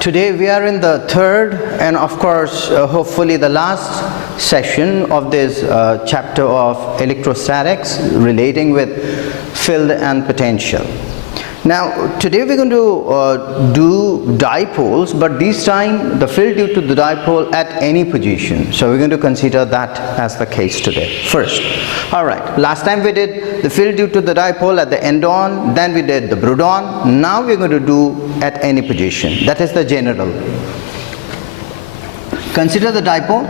Today we are in the third and of course hopefully the last session of this chapter of electrostatics relating with field and potential. Now today we're going to do dipoles, but this time the field due to the dipole at any position. So we're going to consider that as the case today first. Alright, last time we did the field due to the dipole at the end-on, then we did the brood-on. Now we're going to do at any position. That is the general. Consider the dipole.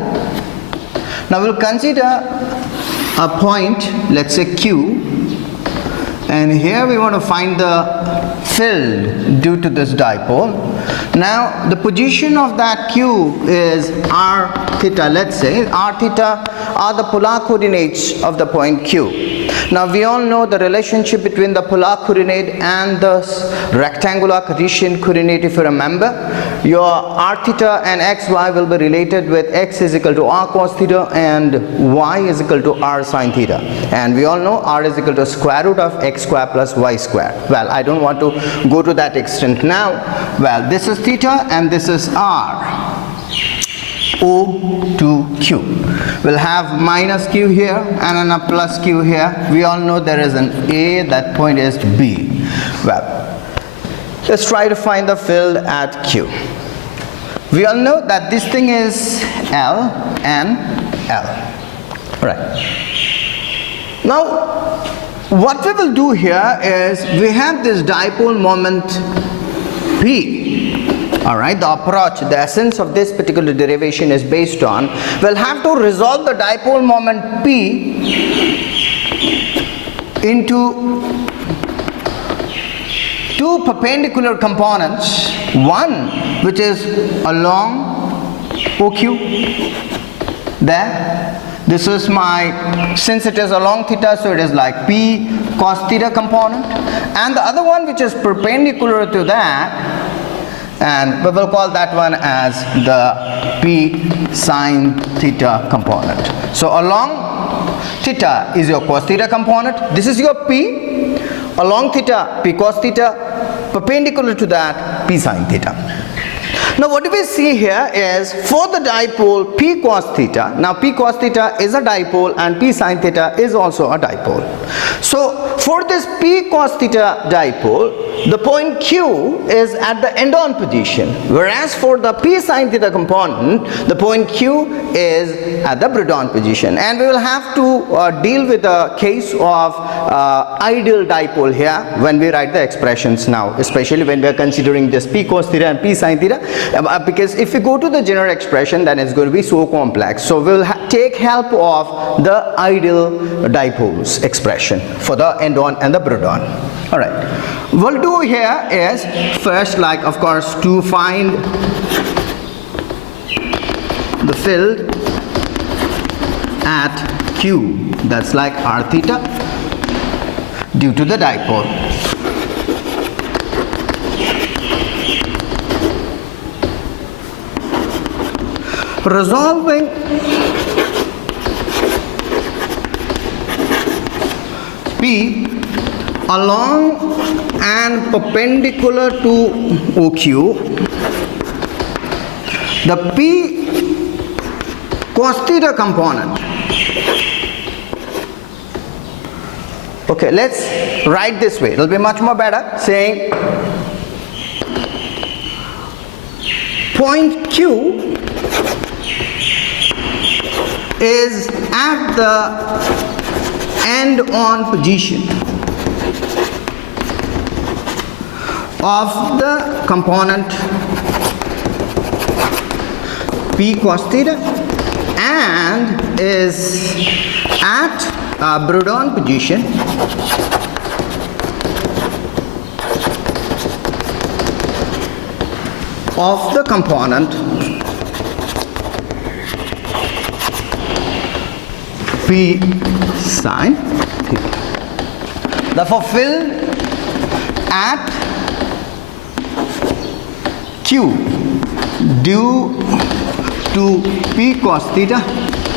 Now we'll consider a point, let's say Q, and here we want to find the field due to this dipole. Now the position of that Q is r theta. Let's say r theta are the polar coordinates of the point Q. Now we all know the relationship between the polar coordinate and the rectangular Cartesian coordinate. If you remember, your r theta and xy will be related with x is equal to r cos theta and y is equal to r sin theta. And we all know r is equal to square root of x square plus y square. Well, I don't want to go to that extent now. Well, this is theta and this is r. O to Q. We'll have minus Q here and then a plus Q here. We all know there is an A, that point is B. Well, let's try to find the field at Q. We all know that this thing is L and L. Right. Now, what we will do here is we have this dipole moment P. Alright, the approach, the essence of this particular derivation is based on, we'll have to resolve the dipole moment P into two perpendicular components, one which is along OQ, there. This is my, since it is along theta, so it is like P cos theta component, and the other one which is perpendicular to that, and we will call that one as the P sin theta component. So along theta is your cos theta component, this is your P, along theta P cos theta, perpendicular to that P sin theta. Now what do we see here is for the dipole P cos theta, now P cos theta is a dipole and P sin theta is also a dipole. So for this P cos theta dipole, the point Q is at the end-on position, whereas for the P sin theta component, the point Q is at the brood-on position. And we will have to deal with the case of ideal dipole here when we write the expressions now, especially when we are considering this P cos theta and P sin theta, because if we go to the general expression, then it's going to be so complex. So we will take help of the ideal dipoles expression for the end-on and the brood-on. Alright. We'll do here is first, like of course, to find the field at Q, that's like r theta due to the dipole. Resolving P along and perpendicular to OQ, the P cos theta component. Okay, let's write this way. It will be much more better, saying point Q is at the end-on position of the component P cos theta and is at a brood-on position of the component P sin theta. Therefore, field at Q due to P cos theta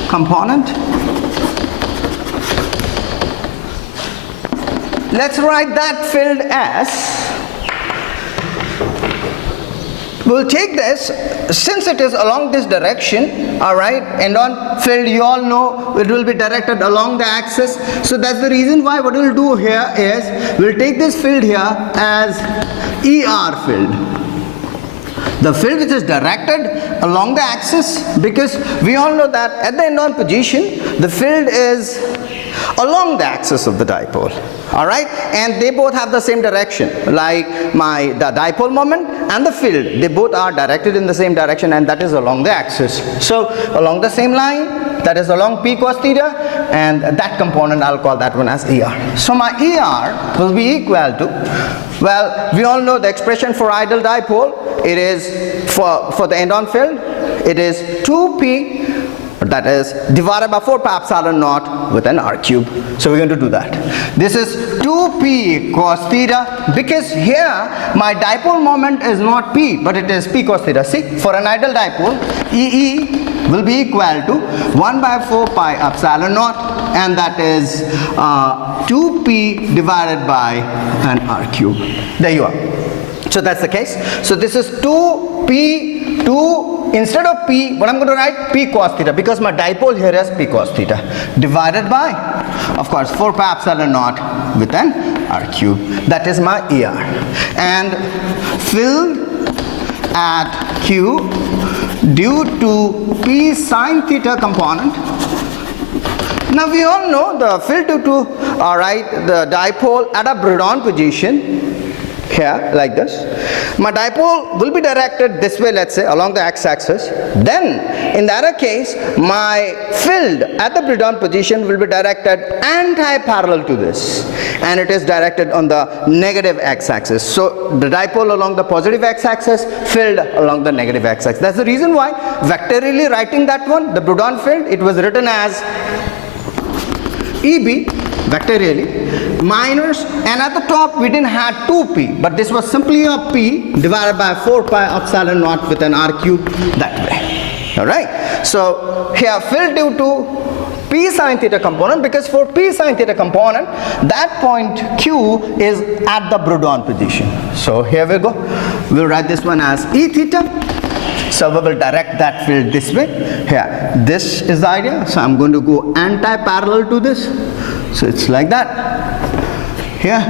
component. Let's write that field as we'll take this, since it is along this direction, alright, end-on field, you all know it will be directed along the axis. So that's the reason why what we'll do here is, we'll take this field here as ER field. The field which is directed along the axis, because we all know that at the end-on position, the field is along the axis of the dipole. Alright, and they both have the same direction, like the dipole moment and the field, they both are directed in the same direction, and that is along the axis. So along the same line, that is along P cos theta, and that component I'll call that one as ER. So my ER will be equal to, well, we all know the expression for ideal dipole, it is for the end-on field, it is 2P, that is divided by 4 pi epsilon naught with an r cube. So we're going to do that. This is 2p cos theta, because here my dipole moment is not p, but it is p cos theta. See, for an ideal dipole, EE will be equal to 1 by 4 pi epsilon naught, and that is 2p divided by an r cube. There you are. So that's the case. So this is 2p, 2, instead of p, what I'm going to write, p cos theta, because my dipole here is p cos theta, divided by, of course, 4 pi epsilon naught with an r cube. That is my ER. And field at Q due to p sine theta component. Now we all know the field due to, alright, the dipole at a Bredon position, here like this. My dipole will be directed this way, let's say, along the x-axis. Then in the other case, my field at the Bredon position will be directed anti-parallel to this, and it is directed on the negative x-axis. So the dipole along the positive x-axis, field along the negative x-axis. That's the reason why vectorially writing that one, the Bredon field, it was written as EB vectorially minus, and at the top we didn't have 2p, but this was simply a p divided by 4 pi epsilon naught with an r cube, that way. Alright, so here field due to p sine theta component, because for p sine theta component, that point Q is at the Bredon position. So here we go, we'll write this one as E theta. So we will direct that field this way. Here, this is the idea. So I'm going to go anti-parallel to this. So it's like that. Here,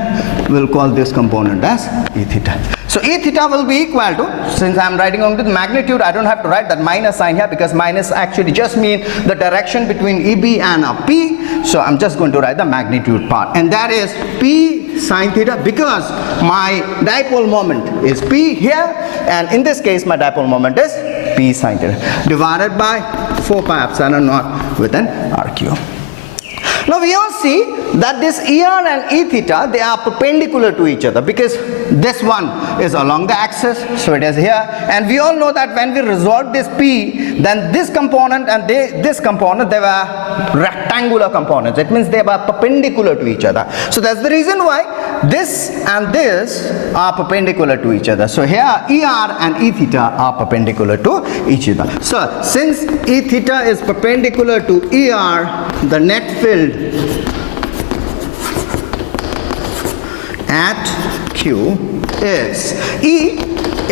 we'll call this component as E theta. So E theta will be equal to, since I'm writing on the magnitude, I don't have to write that minus sign here, because minus actually just means the direction between EB and a P. So I'm just going to write the magnitude part. And that is P sine theta, because my dipole moment is P here, and in this case my dipole moment is P sine theta, divided by 4 pi epsilon naught with an r cube. Now we all see that this ER and E theta, they are perpendicular to each other, because this one is along the axis, so it is here, and we all know that when we resolve this P, then this component and this component, they were rectangular components. It means they were perpendicular to each other. So that's the reason why this and this are perpendicular to each other. So here ER and E theta are perpendicular to each other. So since E theta is perpendicular to ER, the net field at Q is E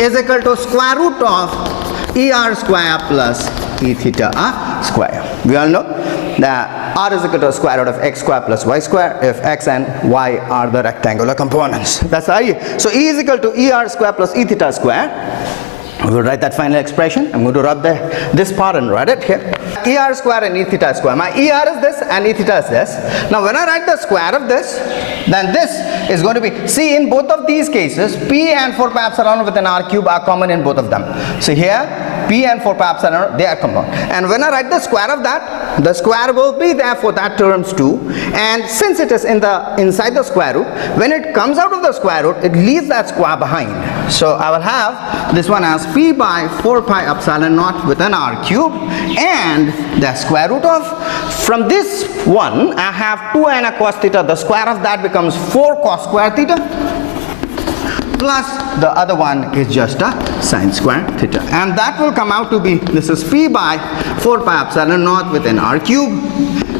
is equal to square root of ER square plus E theta square. We all know that R is equal to square root of x square plus y square if x and y are the rectangular components. That's the idea. So E is equal to ER square plus E theta square. We will write that final expression. I'm going to rub this part and write it here. ER square and E theta square. My ER is this and E theta is this. Now when I write the square of this, then this is going to be, see, in both of these cases, P and 4 pi epsilon with an r cube are common in both of them. So here P and 4 pi epsilon, they are common. And when I write the square of that, the square will be there for that terms too. And since it is inside the square root, when it comes out of the square root, it leaves that square behind. So I will have this one as P by 4 pi epsilon naught with an r cube, and the square root of, from this one, I have 2 and a cos theta. The square of that becomes 4 cos square theta plus the other one is just a sine square theta. And that will come out to be, this is P by 4 pi epsilon naught within r cube.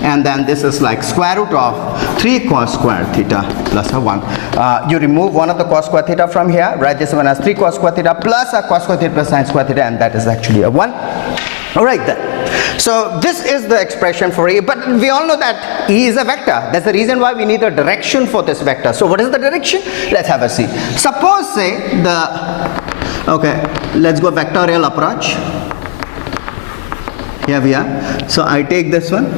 And then this is like square root of 3 cos square theta plus a 1. You remove one of the cos square theta from here, write this one as 3 cos square theta plus a cos square theta plus sine square theta, and that is actually a 1. Alright then. So this is the expression for E, but we all know that E is a vector. That's the reason why we need a direction for this vector. So what is the direction? Let's have a see. Suppose say let's go vectorial approach. Here we are. So I take this one.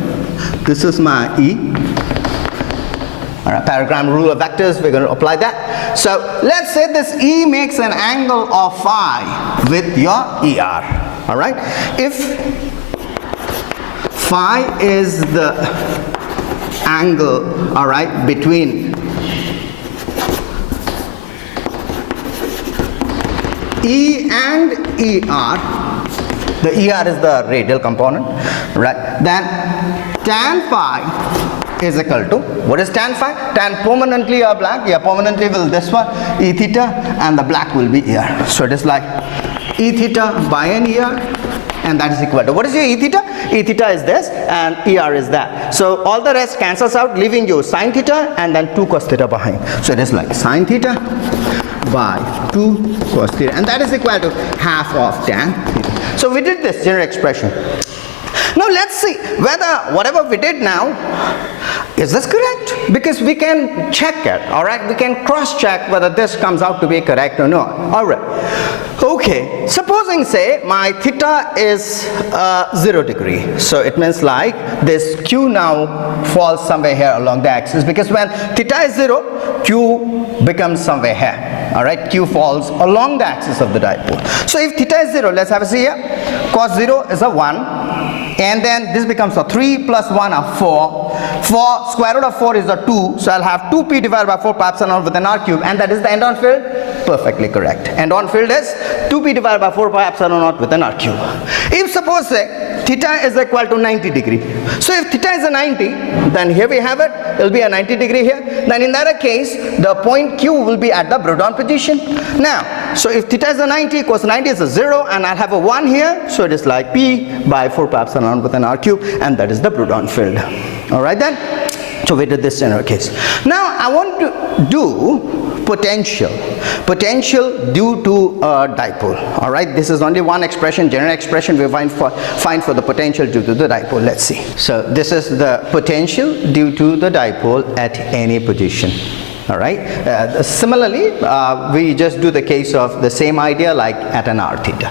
This is my E. Alright, paragram rule of vectors, we're going to apply that. So let's say this E makes an angle of phi with your ER. Alright, if phi is the angle, alright, between E and ER, the ER is the radial component, right, then tan phi is equal to, what is tan phi? Tan permanently or black, yeah, permanently will this one, E theta, and the black will be ER. So it is like E theta by an ER, and that is equal to, what is your E theta? E theta is this and ER is that. So all the rest cancels out, leaving you sine theta and then 2 cos theta behind. So it is like sine theta by 2 cos theta, and that is equal to half of tan theta. So we did this general expression. Now let's see whether whatever we did now, is this correct? Because we can check it, alright? We can cross check whether this comes out to be correct or not. Alright. Okay, supposing say my theta is 0 degree. So it means like this Q now falls somewhere here along the axis, because when theta is 0, Q becomes somewhere here. Alright, Q falls along the axis of the dipole. So if theta is 0, let's have a see here. Cos 0 is a 1. And then this becomes a 3 plus 1 are 4. 4 square root of 4 is a 2. So I'll have 2p divided by 4 pi epsilon with an r cube, and that is the end-on field. Perfectly correct. End-on field is 2p divided by 4 pi epsilon naught with an r cube. If suppose say theta is equal to 90 degree. So if theta is a 90, then here we have it. It will be a 90 degree here. Then in that case, the point Q will be at the Bourdon position. Now, so if theta is a 90, cos 90 is a 0, and I'll have a 1 here. So it is like p by 4 pi epsilon with an r cube, and that is the Bourdon field. Alright then. So we did this general case. Now I want to do potential due to a dipole. Alright, this is only one expression, general expression we find for the potential due to the dipole. Let's see. So this is the potential due to the dipole at any position. Alright, similarly we just do the case of the same idea like at an r theta.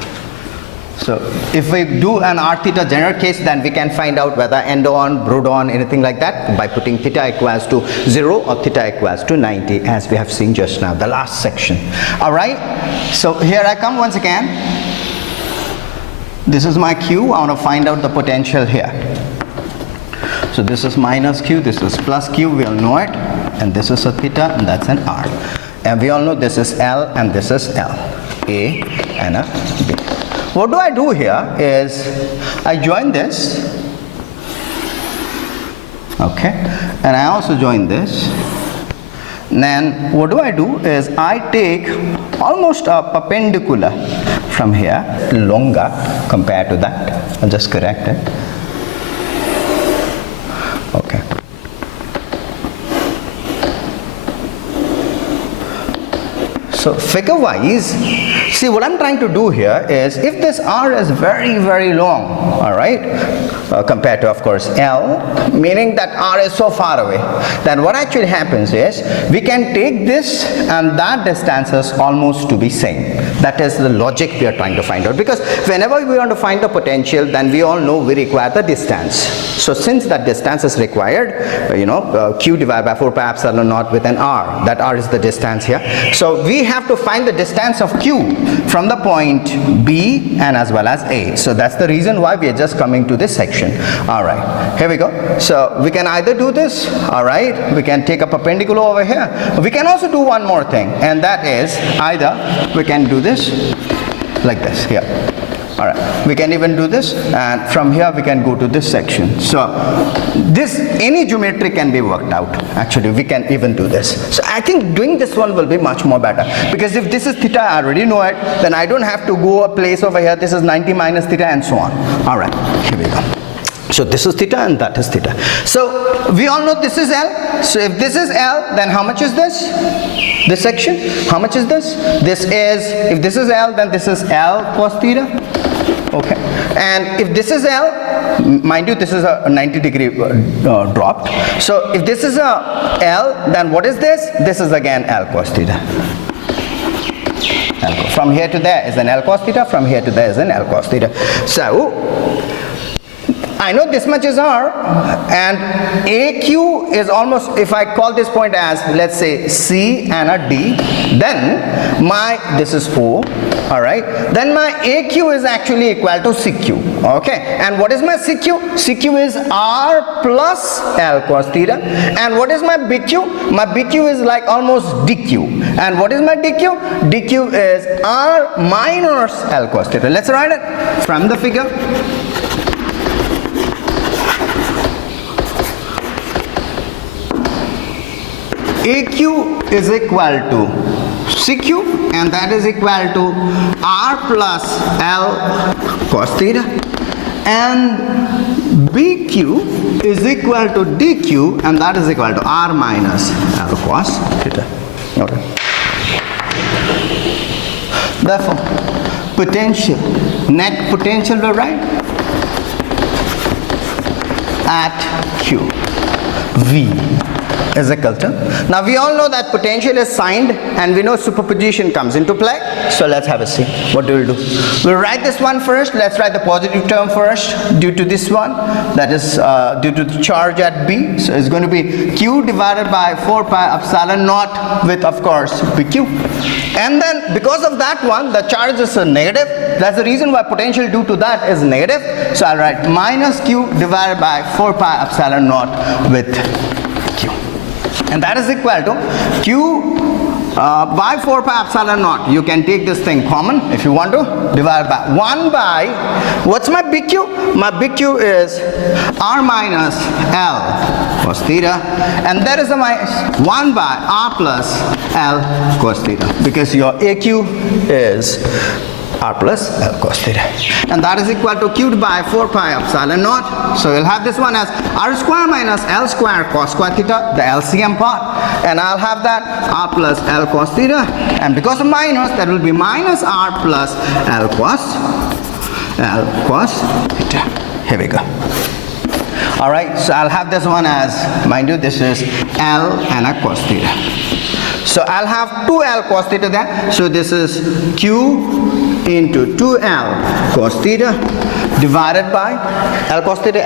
So if we do an r theta general case, then we can find out whether end-on, Bourdon, anything like that by putting theta equals to 0 or theta equals to 90, as we have seen just now, the last section. Alright, so here I come once again. This is my Q. I want to find out the potential here. So this is minus Q, this is plus Q, we all know it, and this is a theta, and that's an R. And we all know this is L and this is L, A and a B. What do I do here is I join this, okay, and I also join this. And then what do I do is I take almost a perpendicular from here, longer compared to that. I'll just correct it. Okay. So figure wise, see what I'm trying to do here is if this R is very, very long, alright, compared to of course L, meaning that R is so far away, then what actually happens is we can take this and that distance is almost to be same. That is the logic we are trying to find out, because whenever we want to find the potential, then we all know we require the distance. So since that distance is required, Q divided by 4 pi epsilon naught with an R, that R is the distance here. So we have to find the distance of Q from the point B and as well as A. So that's the reason why we are just coming to this section. Alright, here we go. So we can either do this, alright, we can take a perpendicular over here. We can also do one more thing, and that is either we can do this like this here. All right, we can even do this, and from here we can go to this section. So this, any geometry can be worked out. Actually, we can even do this. So I think doing this one will be much more better, because if this is theta, I already know it, then I don't have to go a place over here. This is 90 minus theta and so on. All right, here we go. So this is theta and that is theta. So we all know this is L. So if this is L, then how much is this? This section, how much is this? This is, if this is L, then this is L cos theta. Okay. And if this is L, mind you, this is a 90 degree dropped. So if this is a L, then what is this? This is again L cos theta. From here to there is an L cos theta. From here to there is an L cos theta. So I know this much is R, and AQ is almost, if I call this point as, let's say, C and a D, then my, this is O, all right, then my AQ is actually equal to CQ, okay, and what is my CQ? CQ is R plus L cos theta, and what is my BQ? My BQ is like almost DQ, and what is my DQ? DQ is R minus L cos theta. Let's write it from the figure. AQ is equal to CQ, and that is equal to R plus L cos theta, and BQ is equal to DQ, and that is equal to R minus L cos theta. Okay. Therefore, potential, net potential will write at Q, V is equal to, now we all know that potential is signed, and we know superposition comes into play. So let's have a see. What do we do? We'll write this one first. Let's write the positive term first due to this one, that is due to the charge at B. So it's going to be Q divided by 4 pi epsilon naught with, of course, PQ. And then because of that one, the charge is a negative. That's the reason why potential due to that is negative. So I'll write minus Q divided by 4 pi epsilon naught with Q. And that is equal to Q by 4 pi epsilon naught. You can take this thing common if you want to, divide by 1 by, what's my BQ? My BQ is R minus L cos theta, and there is a minus 1 by R plus L cos theta, because your AQ is R plus L cos theta, and that is equal to Q by 4 pi epsilon naught. So we'll have this one as R square minus L square cos square theta, the LCM part, and I'll have that R plus L cos theta, and because of minus, that will be minus R plus L cos theta. Here we go. All right, so I'll have this one as, mind you, this is L and a cos theta. So I'll have 2L cos theta there. So this is Q into 2L cos theta divided by L cos theta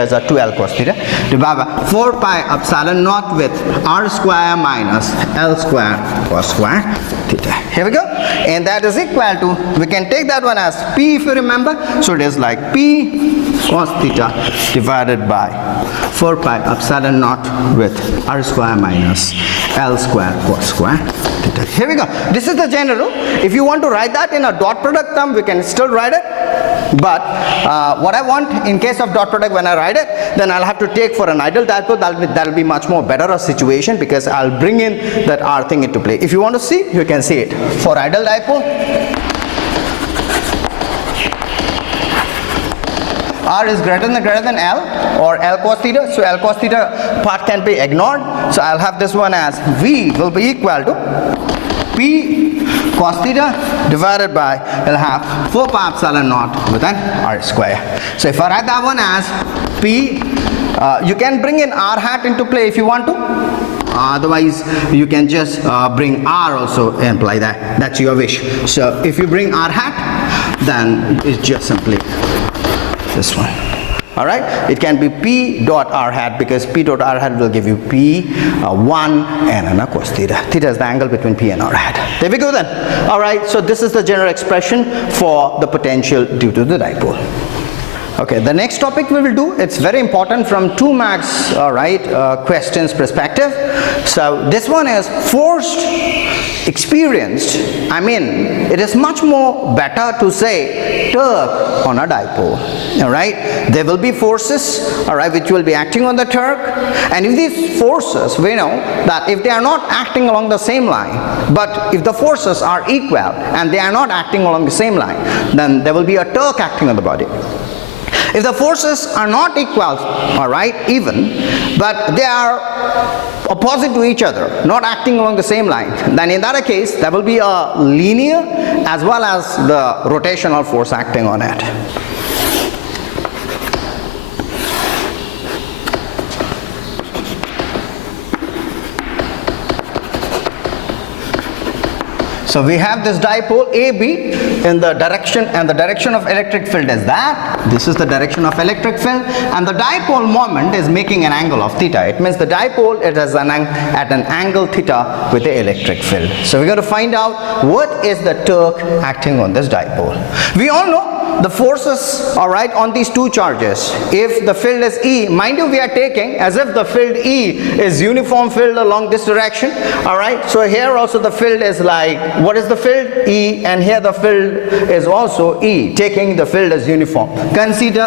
is a 2L cos theta, divided by 4 pi epsilon naught with R square minus L square cos square theta. Here we go. And that is equal to, we can take that one as P if you remember. So it is like P cos theta divided by 4 pi epsilon naught with R square minus L square cos square theta. Here we go. This is the general. If you want to write that in a dot product term, we can still write it. But what I want in case of dot product, when I write it, then I'll have to take for an ideal dipole. That'll be much more better a situation, because I'll bring in that R thing into play. If you want to see, you can see it. For ideal dipole, R is greater than L or L cos theta. So L cos theta part can be ignored. So I'll have this one as V will be equal to P cos theta divided by, I'll have 4 pi epsilon naught with an R square. So if I write that one as P, you can bring in R hat into play if you want to. Otherwise, you can just bring R also and apply that. That's your wish. So if you bring R hat, then it's just simply this one. All right, it can be P dot R hat, because P dot R hat will give you P 1 and a cos theta. Theta is the angle between P and R hat. There we go then. All right, so this is the general expression for the potential due to the dipole. Okay, the next topic we will do, it's very important from 2 marks, all right, questions perspective. So this one is forced experienced, I mean, it is much more better to say torque on a dipole. All right, there will be forces, all right, which will be acting on the torque, and if these forces, we know that if they are not acting along the same line, but if the forces are equal and they are not acting along the same line, then there will be a torque acting on the body. If the forces are not equal, all right, even, but they are opposite to each other, not acting along the same line, then in that case there will be a linear as well as the rotational force acting on it. So we have this dipole AB in the direction, and the direction of electric field is that. This is the direction of electric field, and the dipole moment is making an angle of theta. It means the dipole, it is at an angle theta with the electric field. So we're going to find out what is the torque acting on this dipole. We all know the forces, all right, on these two charges. If the field is E, mind you, we are taking as if the field E is uniform field along this direction, all right. So here also the field is like, what is the field? E, and here the field is also E, taking the field as uniform. Consider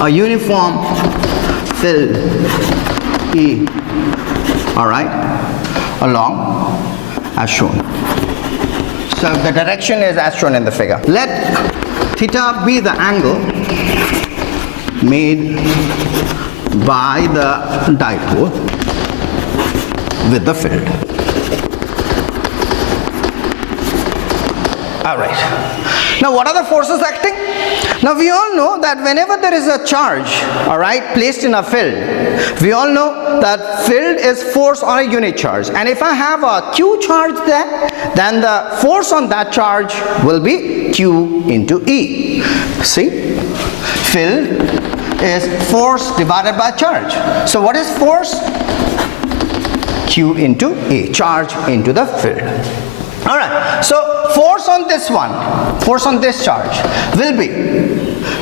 a uniform field E, all right, along as shown. So the direction is as shown in the figure. Let theta be the angle made by the dipole with the field. All right. Now what are the forces acting? Now we all know that whenever there is a charge, all right, placed in a field, we all know that field is force on a unit charge, and if I have a Q charge there, then the force on that charge will be Q into E. See, field is force divided by charge. So what is force? Q into E, charge into the field. All right, so force on this one, force on this charge will be,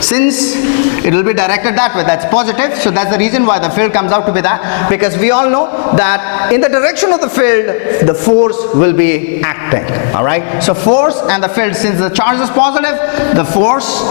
since it will be directed that way, that's positive, so that's the reason why the field comes out to be that, because we all know that in the direction of the field, the force will be acting, all right. So force and the field, since the charge is positive, the force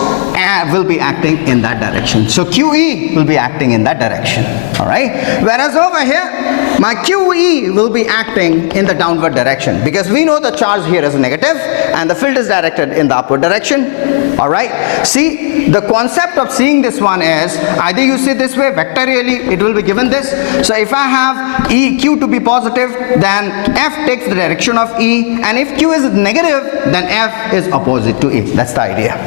will be acting in that direction. So QE will be acting in that direction, all right. Whereas over here, my QE will be acting in the downward direction, because we know the charge here is negative and the field is directed in the upward direction, all right. See, the concept of seeing this one is either you see this way, vectorially it will be given this. So if I have E, Q to be positive, then F takes the direction of E, and if Q is negative, then F is opposite to E. That's the idea.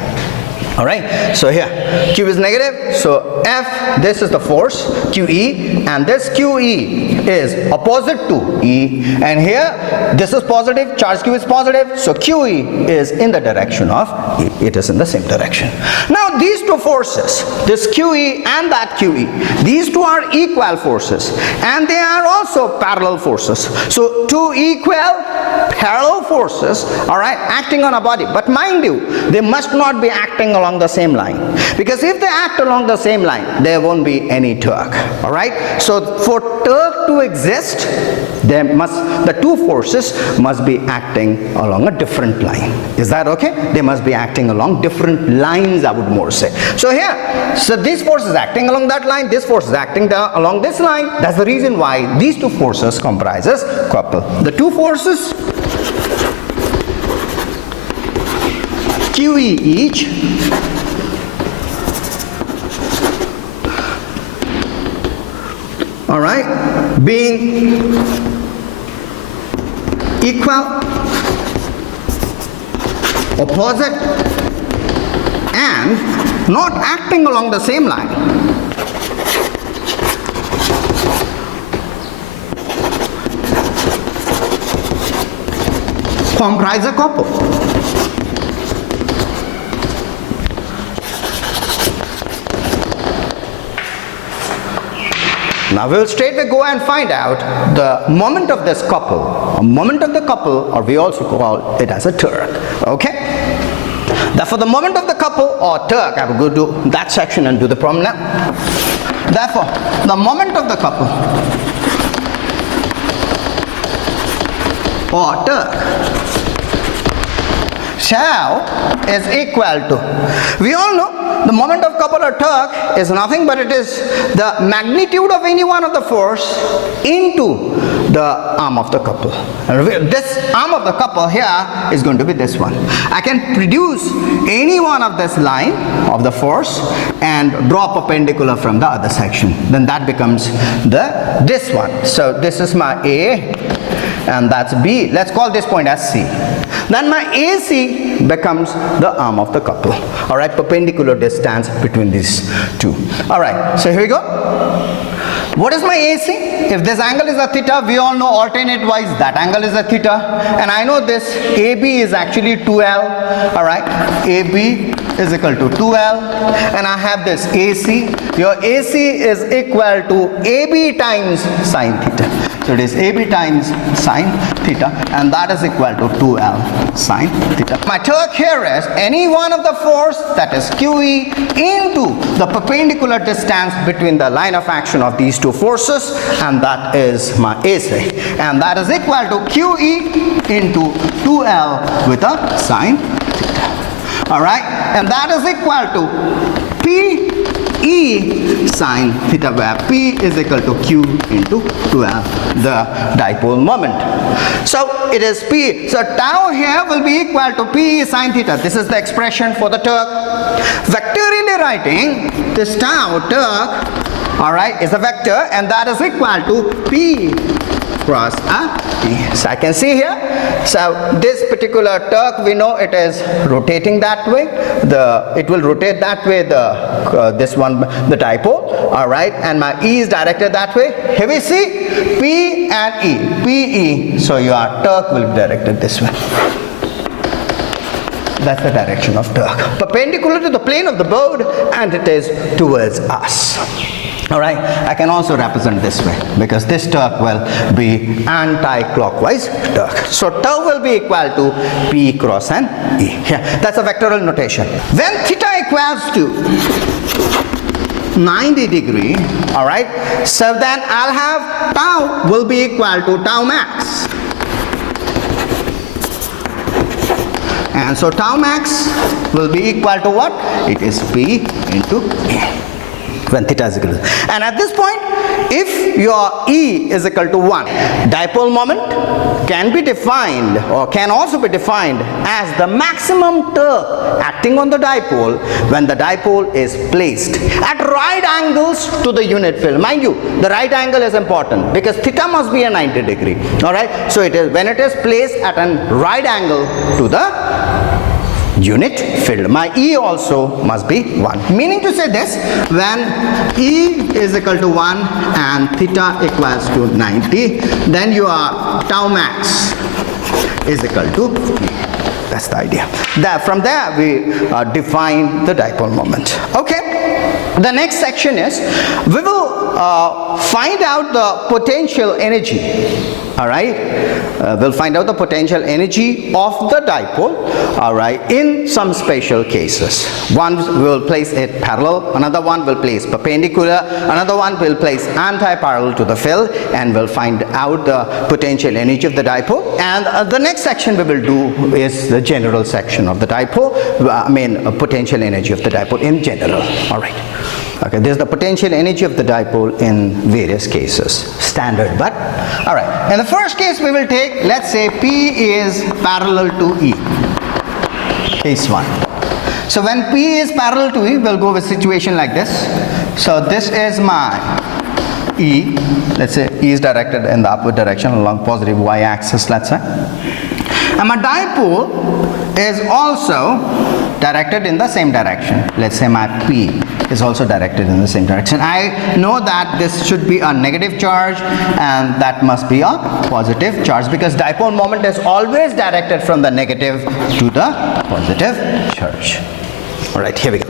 All right, so here Q is negative, so F, this is the force QE, and this QE is opposite to E, and here this is positive, charge Q is positive, so QE is in the direction of E. It is in the same direction. Now these two forces, this QE and that QE, these two are equal forces, and they are also parallel forces. So two equal parallel forces, all right, acting on a body, but mind you, they must not be acting along the same line, because if they act along the same line, there won't be any torque, all right. So for torque to exist, the two forces must be acting along a different line. Is that okay? They must be acting along different lines, I would more say. So here, so this force is acting along that line, this force is acting along this line. That's the reason why these two forces comprises couple. The two forces QE each all right, being equal, opposite, and not acting along the same line. Comprise a couple. Now we will straightway go and find out the moment of this couple, a moment of the couple, or we also call it as a torque. Okay? Therefore, the moment of the couple or torque, I will go to that section and do the problem now. Therefore, the moment of the couple or torque. Tau is equal to, we all know the moment of couple or torque is nothing but it is the magnitude of any one of the force into the arm of the couple. This arm of the couple here is going to be this one. I can produce any one of this line of the force and draw perpendicular from the other section. Then that becomes this one. So this is my A and that's B. Let's call this point as C. Then my AC becomes the arm of the couple. Alright, perpendicular distance between these two. Alright, so here we go. What is my AC? If this angle is a theta, we all know alternate wise that angle is a theta. And I know this AB is actually 2L. Alright, AB is equal to 2L. And I have this AC. Your AC is equal to AB times sine theta. So it is AB times sine theta, and that is equal to 2L sine theta. My torque here is any one of the force, that is QE, into the perpendicular distance between the line of action of these two forces, and that is my AC. And that is equal to QE into 2L with a sine theta. Alright, and that is equal to P E sine theta, where P is equal to Q into 2L, the dipole moment. So it is P. So tau here will be equal to P sine theta. This is the expression for the torque. Vectorially writing, this tau torque, alright, is a vector, and that is equal to P cross P. So I can see here, so this particular torque, we know it is rotating that way. It will rotate that way, this one, the dipole, alright, and my E is directed that way. Here we see P and E, PE, so your torque will be directed this way. That's the direction of torque, perpendicular to the plane of the board, and it is towards us. Alright, I can also represent this way because this torque will be anti-clockwise torque. So tau will be equal to P cross and E. Yeah, that's a vectorial notation. When theta equals to 90 degree, alright, so then I'll have tau will be equal to tau max. And so tau max will be equal to what? It is P into E. When theta is equal to, and at this point, if your E is equal to 1, dipole moment can be defined, or can also be defined as the maximum torque acting on the dipole when the dipole is placed at right angles to the unit field. Mind you, the right angle is important because theta must be a 90 degree. Alright, so it is when it is placed at a right angle to the unit field. My E also must be 1. Meaning to say this, when E is equal to 1 and theta equals to 90, then your tau max is equal to E. That's the idea. From there we define the dipole moment. Okay. The next section is, we will find out the potential energy. Alright, we'll find out the potential energy of the dipole, alright, in some special cases. One will place it parallel, another one will place perpendicular, another one will place anti-parallel to the field, and we'll find out the potential energy of the dipole. And the next section we will do is the general section of the dipole, potential energy of the dipole in general. Alright. Okay, this is the potential energy of the dipole in various cases, standard, but alright. In the first case we will take, let's say P is parallel to E, case 1. So when P is parallel to E, we'll go with situation like this. So this is my E, let's say E is directed in the upward direction along positive y-axis, let's say. And my dipole is also directed in the same direction. Let's say my P is also directed in the same direction. I know that this should be a negative charge and that must be a positive charge because dipole moment is always directed from the negative to the positive charge. Alright, here we go.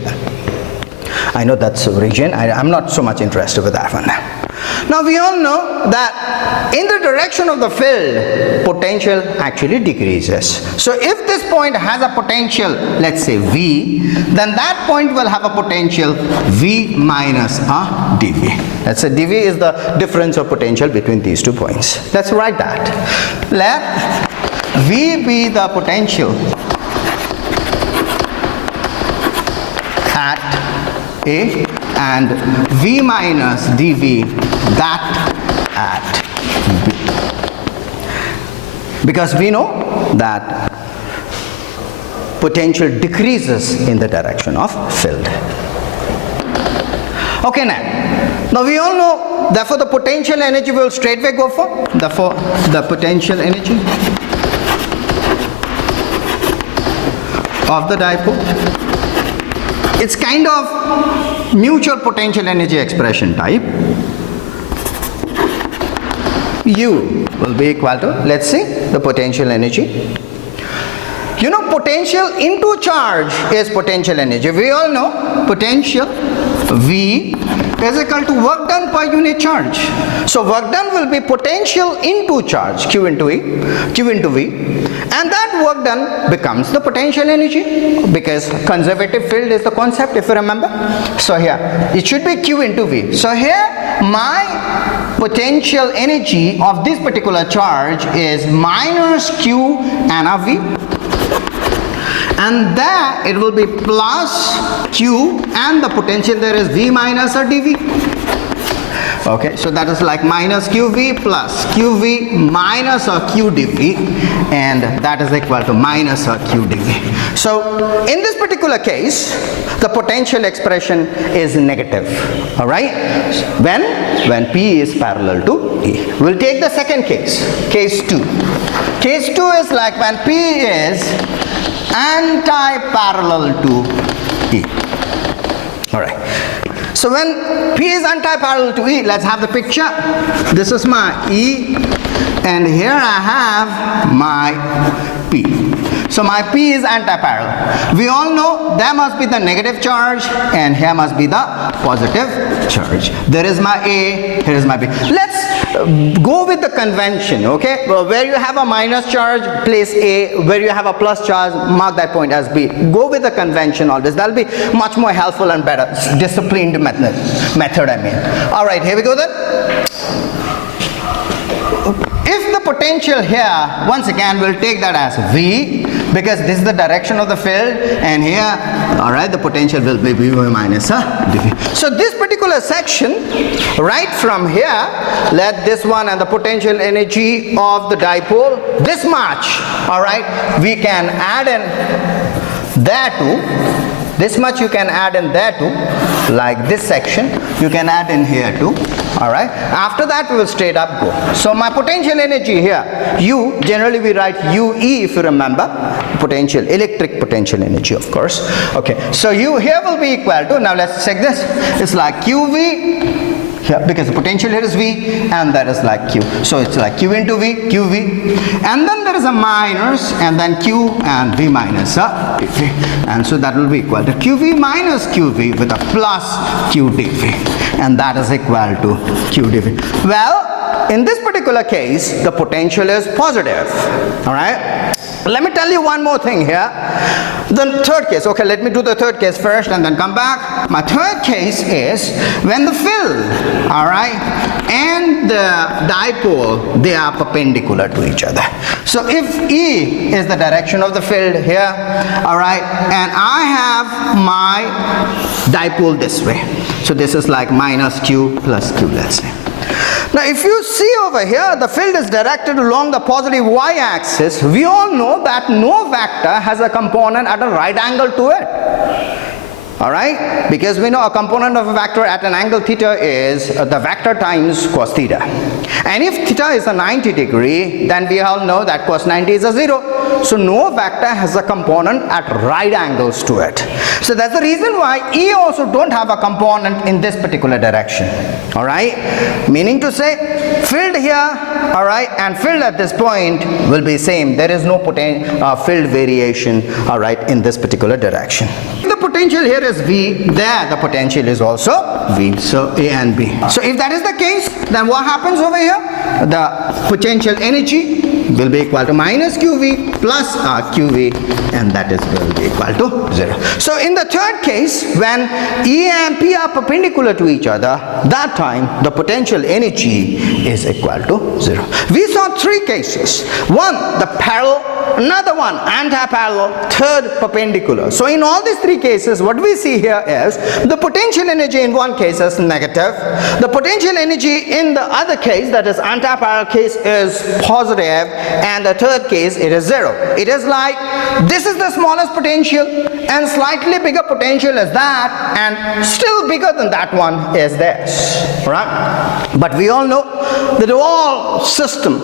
I know that's a region. I'm not so much interested with that one now. Now we all know that in the direction of the field, potential actually decreases. So if this point has a potential, let's say V, then that point will have a potential V minus a dV. Let's say dV is the difference of potential between these 2 points. Let's write that. V be the potential at A and V minus dV that at B. Because we know that potential decreases in the direction of field. Okay, now we all know, therefore the potential energy will straightway go for, therefore the potential energy of the dipole, it's kind of mutual potential energy expression type. U will be equal to, let's see, the potential energy. You know, potential into charge is potential energy. We all know potential V is equal to work done per unit charge. So work done will be potential into charge, Q into V, and that work done becomes the potential energy, because conservative field is the concept, if you remember. So here it should be Q into V. So here my potential energy of this particular charge is minus Q and a V, and there it will be plus Q and the potential there is V minus a dV. Okay, so that is like minus QV plus QV minus a Q dV, and that is equal to minus a Q dV. So in this particular case, the potential expression is negative. All right, when P is parallel to E. We'll take the second case, case 2. Case 2 is like when P is anti-parallel to E. All right. So when P is anti-parallel to E, let's have the picture. This is my E, and here I have my P. So my P is anti-parallel. We all know there must be the negative charge, and here must be the positive charge. There is my A, here is my B. Let's go with the convention, okay? Well, where you have a minus charge, place A. Where you have a plus charge, mark that point as B. Go with the convention always. That'll be much more helpful and better. Disciplined method, I mean. All right, here we go then. If the potential here, once again, we'll take that as V, because this is the direction of the field, and here, all right, the potential will be V minus dV. So this particular section, right from here, let this one and the potential energy of the dipole, this much, all right, we can add in there too. This much you can add in there too, like this section you can add in here too. All right, after that we will straight up go. So my potential energy here, U, generally we write UE if you remember, potential, electric potential energy, of course. Okay, so U here will be equal to, now let's check this, it's like QV here, because the potential here is V, and that is like Q. So it's like Q into V, QV, and then there is a minus, and then Q and V minus dV, and so that will be equal to QV minus QV with a plus Q dV, and that is equal to Q dV. Well, in this particular case, the potential is positive. All right. Let me tell you one more thing here. The third case, okay, let me do the third case first and then come back. My third case is when the field, all right, and the dipole, they are perpendicular to each other. So if E is the direction of the field here, all right, and I have my dipole this way. So this is like minus Q plus Q, let's say. Now if you see over here, the field is directed along the positive y-axis. We all know that no vector has a component at a right angle to it. Alright, because we know a component of a vector at an angle theta is the vector times cos theta. And if theta is a 90 degree, then we all know that cos 90 is a 0. So no vector has a component at right angles to it. So that's the reason why E also don't have a component in this particular direction. Alright, meaning to say field here, alright, and field at this point will be same. There is no field variation, alright, in this particular direction. The potential here is V, there the potential is also V, so A and B. So if that is the case, then what happens over here? The potential energy will be equal to minus QV plus QV, and that is will be equal to 0. So in the third case, when E and P are perpendicular to each other, that time the potential energy is equal to 0. We saw three cases. One, the parallel, another one, anti-parallel, third, perpendicular. So in all these three cases, what we see here is the potential energy in one case is negative. The potential energy in the other case, that is anti-parallel case, is positive, and the third case, it is 0. It is like this is the smallest potential and slightly bigger potential is that, and still bigger than that one is this, right? But we all know that all systems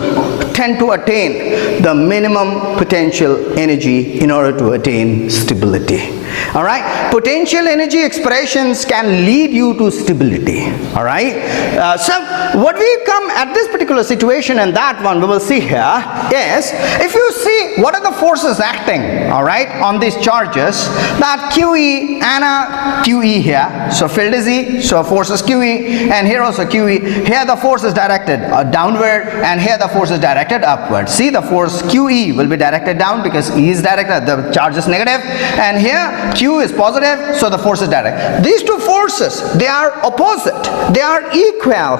tend to attain the minimum potential energy in order to attain stability. All right, potential energy expressions can lead you to stability. All right, so what we come at this particular situation, and that one we will see here, is if you see what are the forces acting, all right, on these charges, that QE and a QE here, so field is E, so force is QE, and here also QE. Here the force is directed downward, and here the force is directed upward. See, the force QE will be directed down because E is directed, the charge is negative, and here Q is positive, so the force is direct. These two forces, they are opposite, they are equal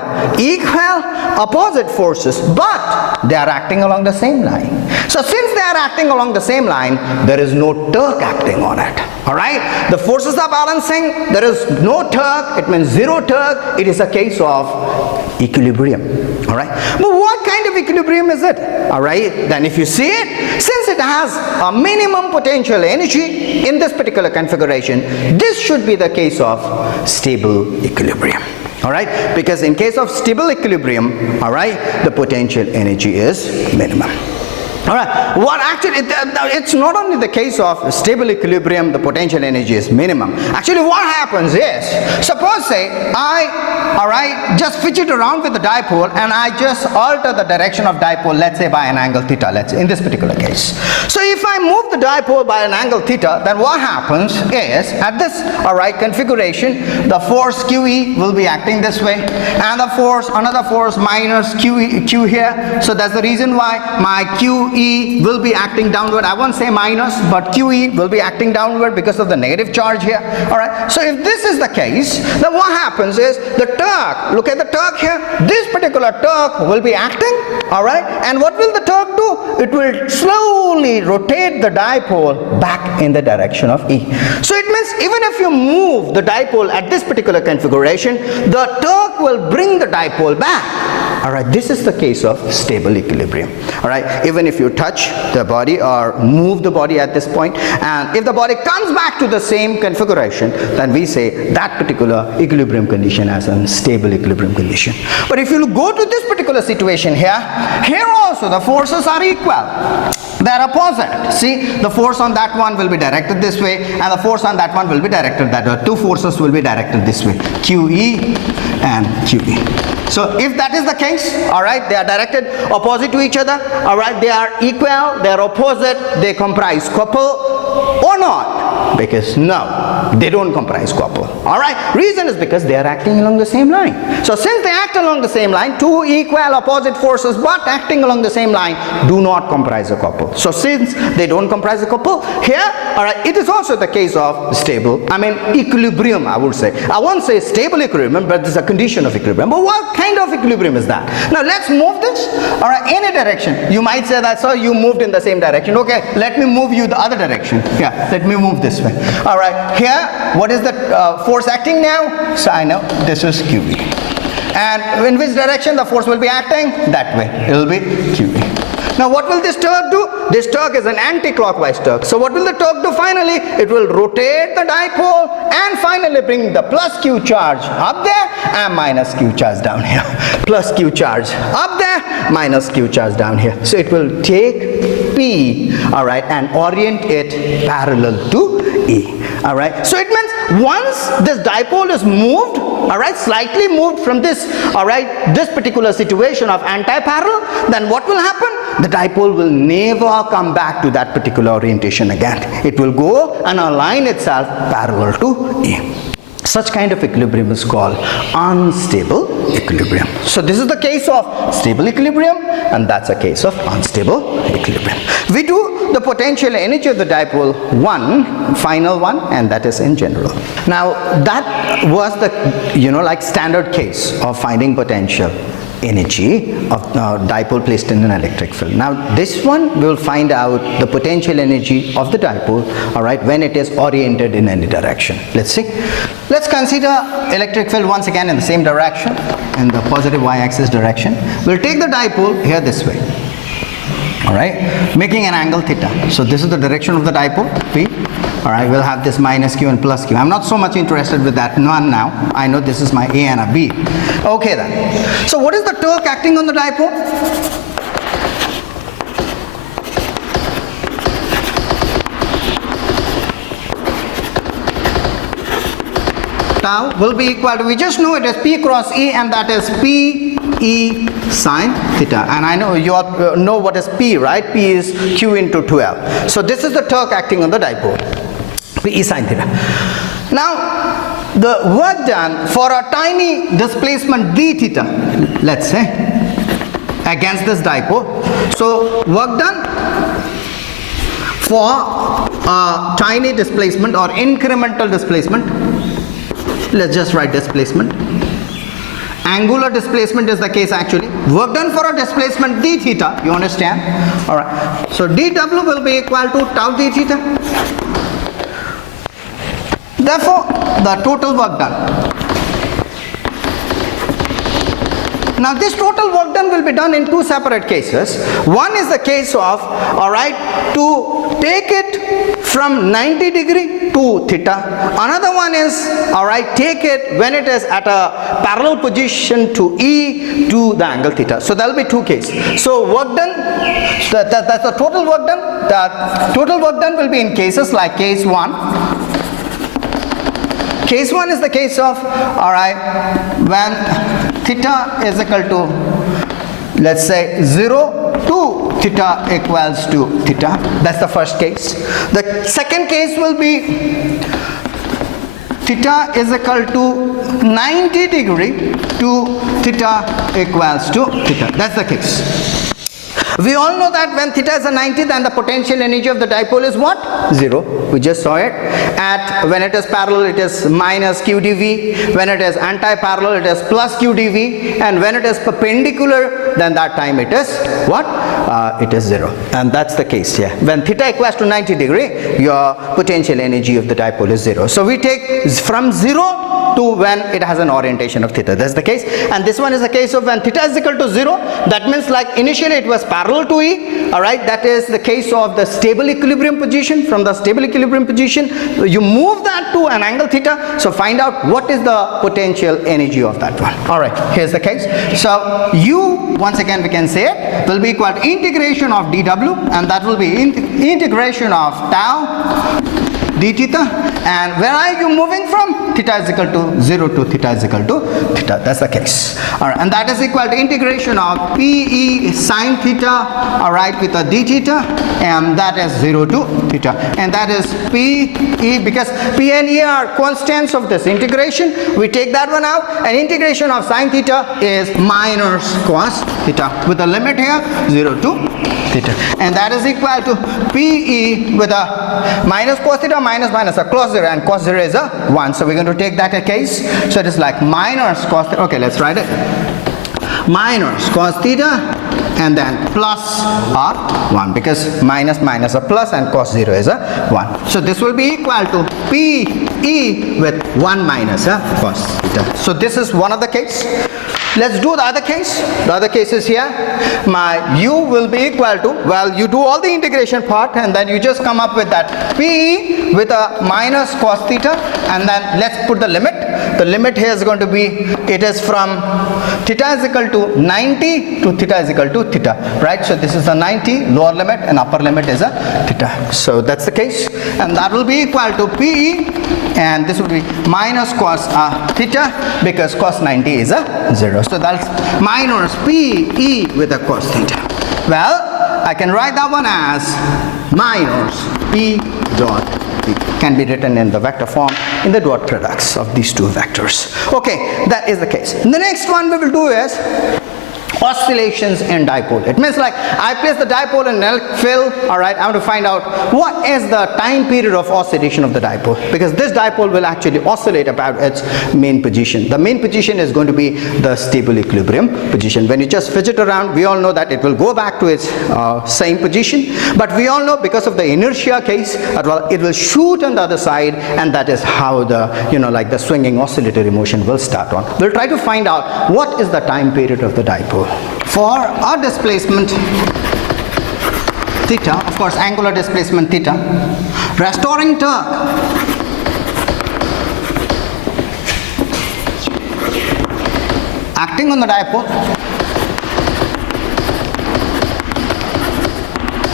opposite forces, but they are acting along the same line. So since they are acting along the same line, there is no torque acting on it. All right, the forces are balancing, there is no torque, it means zero torque. It is a case of equilibrium. All right, but what kind of equilibrium is it? All right, then if you see it, since it has a minimum potential energy in this particular configuration, this should be the case of stable equilibrium. All right, because in case of stable equilibrium, all right, the potential energy is minimum. All right, what actually, it's not only the case of stable equilibrium, the potential energy is minimum. Actually, what happens is, suppose say I just fidget around with the dipole and I just alter the direction of dipole, let's say by an angle theta, let's say in this particular case. So if I move the dipole by an angle theta, then what happens is, at this configuration, the force QE will be acting this way, and the force, another force minus Q here. So that's the reason why my QE will be acting downward. I won't say minus, but QE will be acting downward because of the negative charge here. All right, so if this is the case, then what happens is the torque, look at the torque here, this particular torque will be acting, all right, and what will the torque do? It will slowly rotate the dipole back in the direction of E. So it means even if you move the dipole at this particular configuration, the torque will bring the dipole back. All right, this is the case of stable equilibrium. All right, even if you touch the body or move the body at this point, and if the body comes back to the same configuration, then we say that particular equilibrium condition as a stable equilibrium condition. But if you go to this particular situation here also the forces are equal. They are opposite. See, the force on that one will be directed this way, and the force on that one will be directed that way. Two forces will be directed this way, QE and QE. So if that is the case, all right, they are directed opposite to each other, all right, they are equal, they are opposite, they comprise couple or not? Because no, they don't comprise couple. All right, reason is because they are acting along the same line. So since they act along the same line, two equal opposite forces but acting along the same line do not comprise a couple. So since they don't comprise a couple here, all right, it is also the case of stable, equilibrium, I would say. I won't say stable equilibrium, but this is a condition of equilibrium. But what kind of equilibrium is that? Now let's move this, all right, in a direction. You might say that, so you moved in the same direction. Okay, let me move you the other direction. Yeah, let me move this way. All right, here, what is the force acting now? So I know this is QE. And in which direction the force will be acting? That way, it will be QE. Now what will this torque do? This torque is an anti-clockwise torque. So what will the torque do finally? It will rotate the dipole and finally bring the plus Q charge up there and minus Q charge down here. Plus Q charge up there, minus Q charge down here. So it will take P, all right, and orient it parallel to E. All right, so it means once this dipole is moved, all right, slightly moved from this, all right, this particular situation of anti-parallel, then what will happen? The dipole will never come back to that particular orientation again. It will go and align itself parallel to E. Such kind of equilibrium is called unstable equilibrium. So this is the case of stable equilibrium, and that's a case of unstable equilibrium. We do the potential energy of the dipole one, final one, and that is in general. Now that was the, like standard case of finding potential energy of dipole placed in an electric field. Now this one we will find out the potential energy of the dipole, all right, when it is oriented in any direction. Let's see. Let's consider electric field once again in the same direction, in the positive y-axis direction. We'll take the dipole here this way, all right, making an angle theta. So this is the direction of the dipole, P. All right, we'll have this minus q and plus q. I'm not so much interested with that one now. I know this is my A and a B. Okay then. So what is the torque acting on the dipole? Tau will be equal to, we just know it is P cross E, and that is P E sine theta. And I know you all know what is P, right? P is Q into 2L. So this is the torque acting on the dipole, P E sine theta. Now the work done for a tiny displacement d theta, let's say, against this dipole. So work done for a tiny displacement or incremental displacement. Let's just write displacement. Angular displacement is the case actually. Work done for a displacement d theta, you understand? Alright. So dw will be equal to tau d theta. Therefore, the total work done. Now this total work done will be done in two separate cases. One is the case of, alright, to take it from 90 degree to theta. Another one is, alright, take it when it is at a parallel position to E to the angle theta. So there will be two cases. So work done, that's the total work done. The total work done will be in cases like case 1. Case 1 is the case of, alright, when theta is equal to, let's say, 0 to theta equals to theta. That's the first case. The second case will be theta is equal to 90 degree to theta equals to theta. That's the case. We all know that when theta is a 90, then the potential energy of the dipole is what? 0. We just saw it. At when it is parallel, it is minus q dv. When it is anti-parallel, it is plus q dv. And when it is perpendicular, then that time it is what? It is 0. And that's the case here. When theta equals to 90 degree, your potential energy of the dipole is 0. So we take from 0 to when it has an orientation of theta. That's the case. And this one is the case of when theta is equal to 0. That means like initially it was parallel to E. Alright, that is the case of the stable equilibrium position. From the stable equilibrium position, you move that to an angle theta. So find out what is the potential energy of that one. Alright, here's the case. So U, once again we can say it, will be equal to integration of dw, and that will be integration of tau d theta. And where are you moving from? Theta is equal to 0 to theta is equal to theta. That's the case. Alright, and that is equal to integration of Pe sine theta, alright, with a d theta, and that is 0 to theta. And that is Pe, because P and E are constants of this integration. We take that one out, and integration of sine theta is minus cos theta with a limit here 0 to theta. And that is equal to Pe with a minus cos theta minus a cos 0, and cos 0 is a 1. So we're going to take that a case. So it is like minus cos theta. Okay, let's write it. Minus cos theta and then plus or 1, because minus a plus and cos 0 is a 1. So this will be equal to Pe with 1 minus a cos theta. So this is one of the case. Let's do the other case. The other case is here. My U will be equal to, well, you do all the integration part and then you just come up with that Pe with a minus cos theta, and then let's put the limit. The limit here is going to be, it is from theta is equal to 90 to theta is equal to theta, right? So this is the 90 lower limit and upper limit is a theta. So that's the case, and that will be equal to Pe, and this will be minus cos theta, because cos 90 is a 0. So that's minus Pe with a cos theta. Well, I can write that one as minus P dot P. Can be written in the vector form in the dot products of these two vectors. Okay, that is the case. The next one we will do is, oscillations in dipole. It means like I place the dipole in an electric field, alright, I want to find out what is the time period of oscillation of the dipole, because this dipole will actually oscillate about its main position. The main position is going to be the stable equilibrium position. When you just fidget around, we all know that it will go back to its same position, but we all know because of the inertia case, it will shoot on the other side, and that is how the, like the swinging oscillatory motion will start on. We'll try to find out what is the time period of the dipole. For our displacement theta, of course angular displacement theta, restoring torque acting on the dipole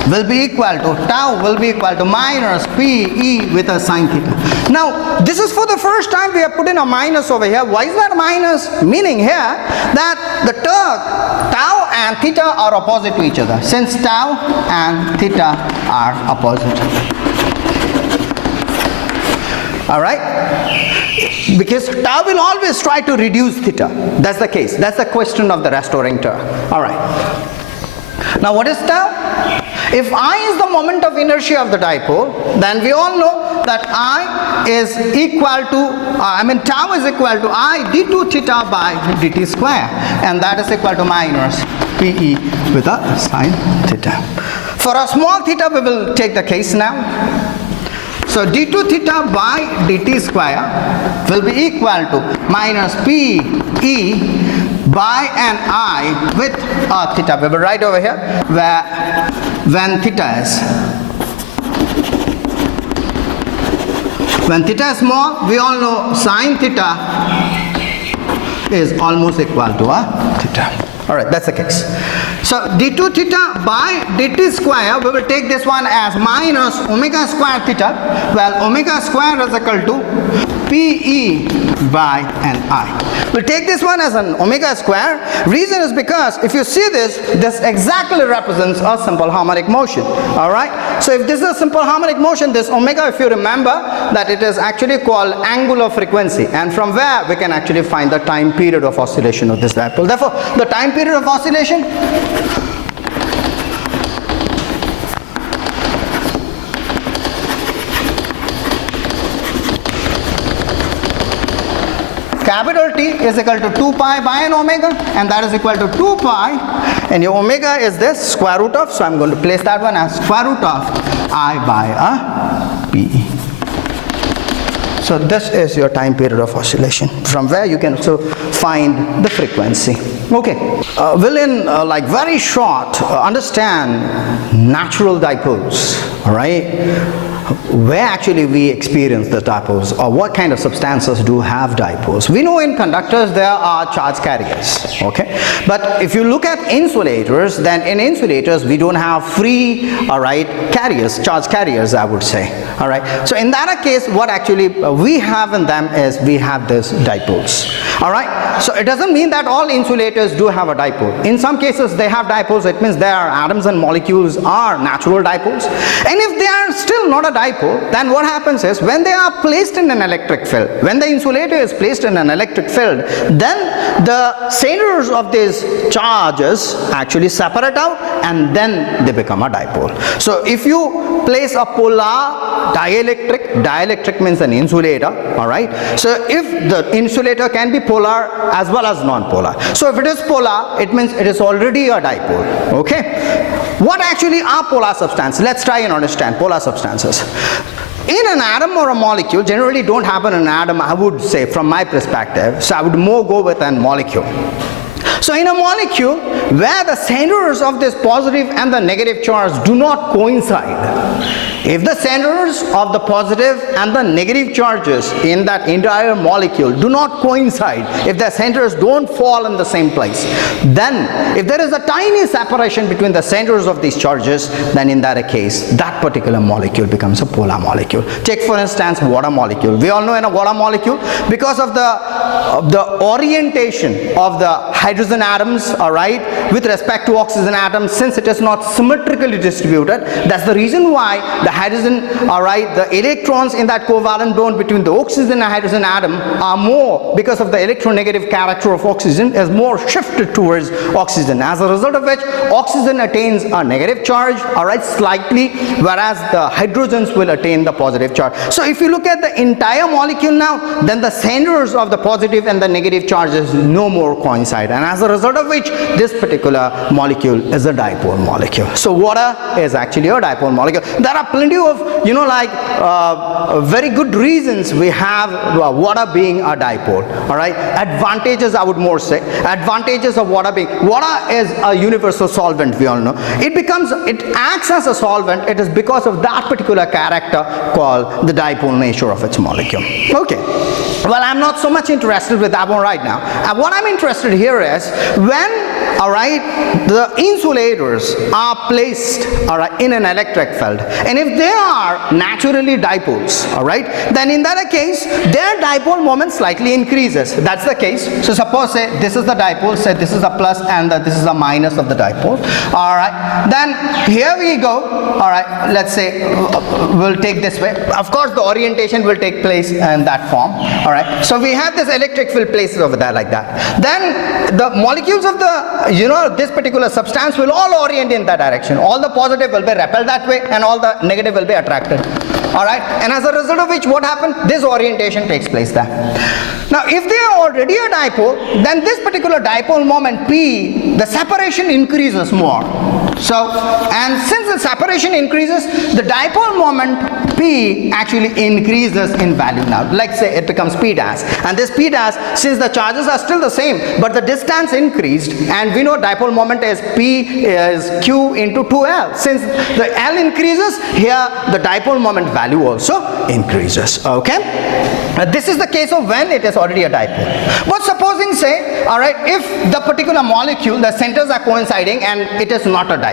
will be equal to, tau will be equal to minus PE with a sine theta. Now, this is for the first time we have put in a minus over here. Why is that minus? Meaning here that the torque, tau and theta are opposite to each other. Since tau and theta are opposite. Alright? Because tau will always try to reduce theta. That's the case. That's the question of the restoring torque. Alright. Now what is tau? If I is the moment of inertia of the dipole, then we all know that I is equal to, tau is equal to I d2 theta by dt square, and that is equal to minus PE with a sine theta. For a small theta, we will take the case now. So d2 theta by dt square will be equal to minus PE by an I with a theta. We will write over here where when theta is small, we all know sine theta is almost equal to a theta. Alright, that's the case. So d2 theta by dt square, we will take this one as minus omega square theta. Well, omega square is equal to PE by an I. We'll take this one as an omega square. Reason is because if you see this exactly represents a simple harmonic motion. Alright? So if this is a simple harmonic motion, this omega, if you remember, that it is actually called angular frequency, and from where we can actually find the time period of oscillation of this dipole. Therefore, the time period of oscillation capital T is equal to 2 pi by an omega, and that is equal to 2 pi, and your omega is this square root of, so I'm going to place that one as square root of I by a PE. So this is your time period of oscillation, from where you can also find the frequency. Okay, we'll in like very short understand natural dipoles, alright? Where actually we experience the dipoles, or what kind of substances do have dipoles. We know in conductors there are charge carriers, okay? But if you look at insulators, then in insulators we don't have free, alright, carriers, charge carriers, I would say, alright? So in that case, what actually we have in them is we have this dipoles, alright? So it doesn't mean that all insulators do have a dipole. In some cases they have dipoles. It means their atoms and molecules are natural dipoles, and if they are still not a dipole, then what happens is when they are placed in an electric field, when the insulator is placed in an electric field, then the centers of these charges actually separate out, and then they become a dipole. So if you place a polar dielectric means an insulator, alright? So if the insulator can be polar as well as non-polar. So if it is polar, it means it is already a dipole, okay? What actually are polar substances? Let's try and understand polar substances. In an atom or a molecule, generally don't happen in an atom, I would say, from my perspective. So I would more go with a molecule. So in a molecule where the centers of this positive and the negative charge do not coincide, if the centers of the positive and the negative charges in that entire molecule do not coincide, if the centers don't fall in the same place, then if there is a tiny separation between the centers of these charges, then in that case, that particular molecule becomes a polar molecule. Take for instance water molecule. We all know in a water molecule, because of the orientation of the hydrogen hydrogen atoms, all right, with respect to oxygen atoms, since it is not symmetrically distributed, that's the reason why the hydrogen, all right, the electrons in that covalent bond between the oxygen and hydrogen atom are more, because of the electronegative character of oxygen, is more shifted towards oxygen. As a result of which, oxygen attains a negative charge, all right, slightly, whereas the hydrogens will attain the positive charge. So if you look at the entire molecule now, then the centers of the positive and the negative charges no more coincide, and as a result of which, this particular molecule is a dipole molecule. So water is actually a dipole molecule. There are plenty of, you know, like very good reasons we have water being a dipole, all right. Advantages, I would more say, advantages of water being, water is a universal solvent, we all know. It acts as a solvent. It is because of that particular character called the dipole nature of its molecule. Okay, well, I'm not so much interested with that one right now. What I'm interested here is when, all right, the insulators are placed, all right, in an electric field, and if they are naturally dipoles, all right, then in that case their dipole moment slightly increases. That's the case. So suppose, say this is the dipole, say this is a plus and this is a minus of the dipole, all right. Then here we go, all right, let's say we'll take this way. Of course the orientation will take place in that form, all right. So we have this electric field placed over there like that. Then the molecules of the, you know, this particular substance will all orient in that direction. All the positive will be repelled that way and all the negative will be attracted, all right. And as a result of which, what happened? This orientation takes place there. Now if they are already a dipole, then this particular dipole moment P, the separation increases more. So, and since the separation increases, the dipole moment P actually increases in value now. Like say it becomes P dash, and this P dash, since the charges are still the same but the distance increased, and we know dipole moment is P is Q into 2L. Since the L increases, here the dipole moment value also increases. Okay, this is the case of when it is already a dipole. But supposing, say, all right, if the particular molecule, the centers are coinciding and it is not a dipole,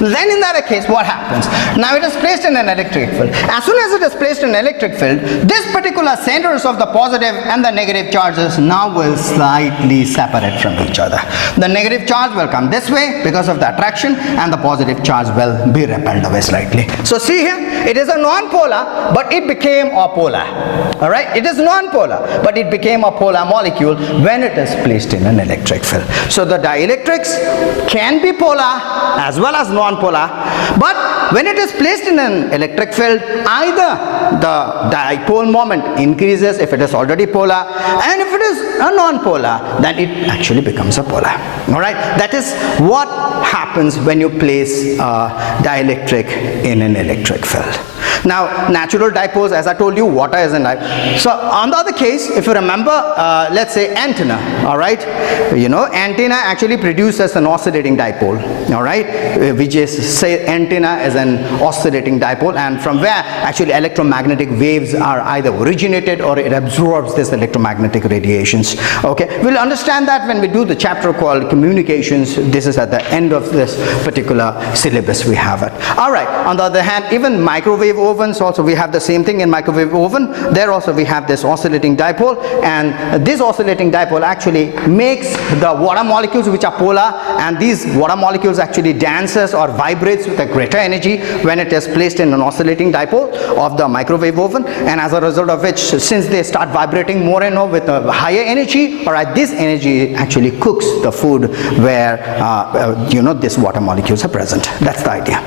then in that case what happens? Now it is placed in an electric field. As soon as it is placed in an electric field, this particular centers of the positive and the negative charges now will slightly separate from each other. The negative charge will come this way because of the attraction, and the positive charge will be repelled away slightly. So see here, it is a non-polar, but it became a polar. All right, it is non-polar, but it became a polar molecule when it is placed in an electric field. So the dielectrics can be polar as well as non-polar, but when it is placed in an electric field, either the dipole moment increases if it is already polar, and if it is a non-polar, then it actually becomes a polar. All right, that is what happens when you place a dielectric in an electric field. Now, natural dipoles, as I told you, water is a dipole. So on the other case, if you remember, let's say antenna, all right, you know, antenna actually produces an oscillating dipole, all right. We just say antenna is an oscillating dipole, and from where actually electromagnetic waves are either originated or it absorbs this electromagnetic radiations. Okay, we'll understand that when we do the chapter called communications. This is at the end of this particular syllabus we have it. All right, on the other hand, even microwave ovens also, we have the same thing in microwave oven. There also we have this oscillating dipole, and this oscillating dipole actually makes the water molecules which are polar, and these water molecules actually dances or vibrates with a greater energy when it is placed in an oscillating dipole of the microwave oven, and as a result of which, since they start vibrating more and more with a higher energy, all right, this energy actually cooks the food where you know, these water molecules are present. That's the idea.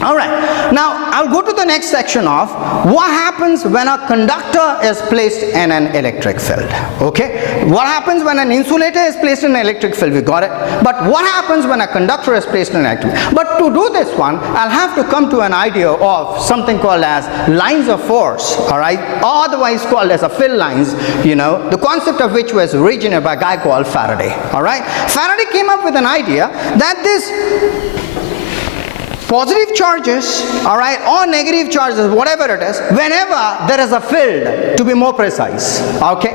All right, now I'll go to the next section of what happens when a conductor is placed in an electric field. Okay, what happens when an insulator is placed in an electric field, we got it, but what happens when a conductor is placed in an electric field? But to do this one, I'll have to come to an idea of something called as lines of force, all right, or otherwise called as a field lines, you know, the concept of which was originated by a guy called Faraday. All right, Faraday came up with an idea that this positive charges, all right, or negative charges, whatever it is, whenever there is a field, to be more precise, okay,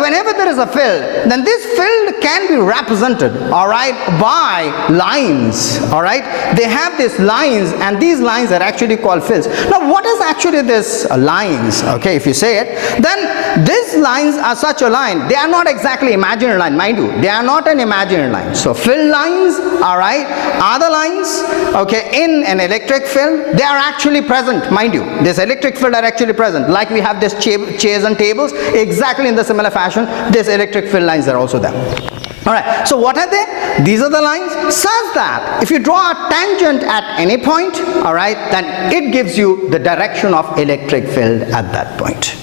whenever there is a field, then this field can be represented, all right, by lines, all right. They have these lines, and these lines are actually called fields. Now what is actually this lines? Okay, if you say it, then these lines are such a line, they are not exactly imaginary line, mind you, they are not an imaginary line. So field lines, all right, are the lines, okay, in an electric field. They are actually present, mind you, this electric field are actually present, like we have this chairs and tables, exactly in the similar fashion, these electric field lines are also there. Alright, so what are they? These are the lines such that if you draw a tangent at any point, alright, then it gives you the direction of electric field at that point.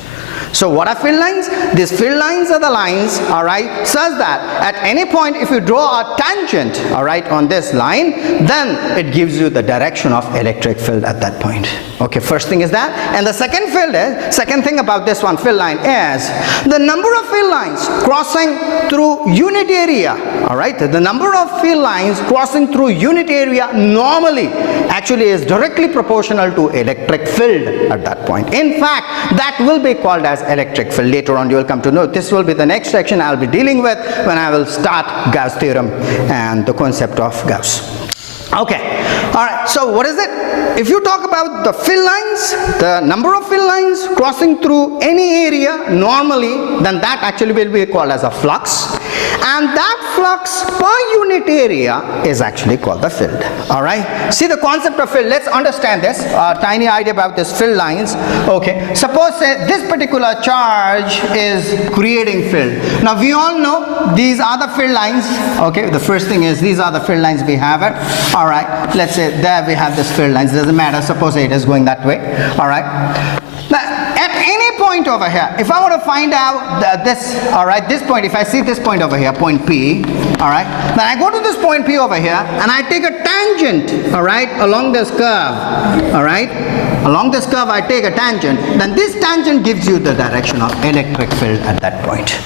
So what are field lines? These field lines are the lines, alright, such that at any point if you draw a tangent, alright, on this line, then it gives you the direction of electric field at that point. Okay, first thing is that. And the second thing about this one field line is the number of field lines crossing through unit area, alright, the number of field lines crossing through unit area normally actually is directly proportional to electric field at that point. In fact, that will be called as electric field. Later on you will come to know. This will be the next section I'll be dealing with when I will start Gauss theorem and the concept of Gauss. Okay, alright, so what is it? If you talk about the field lines, the number of field lines crossing through any area normally, then that actually will be called as a flux, and that flux per unit area is actually called the field. Alright, see the concept of field, let's understand this, tiny idea about this field lines. Okay, suppose this particular charge is creating field. Now we all know these are the field lines. Okay, the first thing is these are the field lines we have it. Alright, let's say there we have this field lines, doesn't matter, suppose it is going that way. Alright, now at any point over here, if I want to find out this, alright, this point, if I see this point over here, point P, alright, then I go to this point P over here and I take a tangent, alright, along this curve, alright, along this curve I take a tangent, then this tangent gives you the direction of electric field at that point.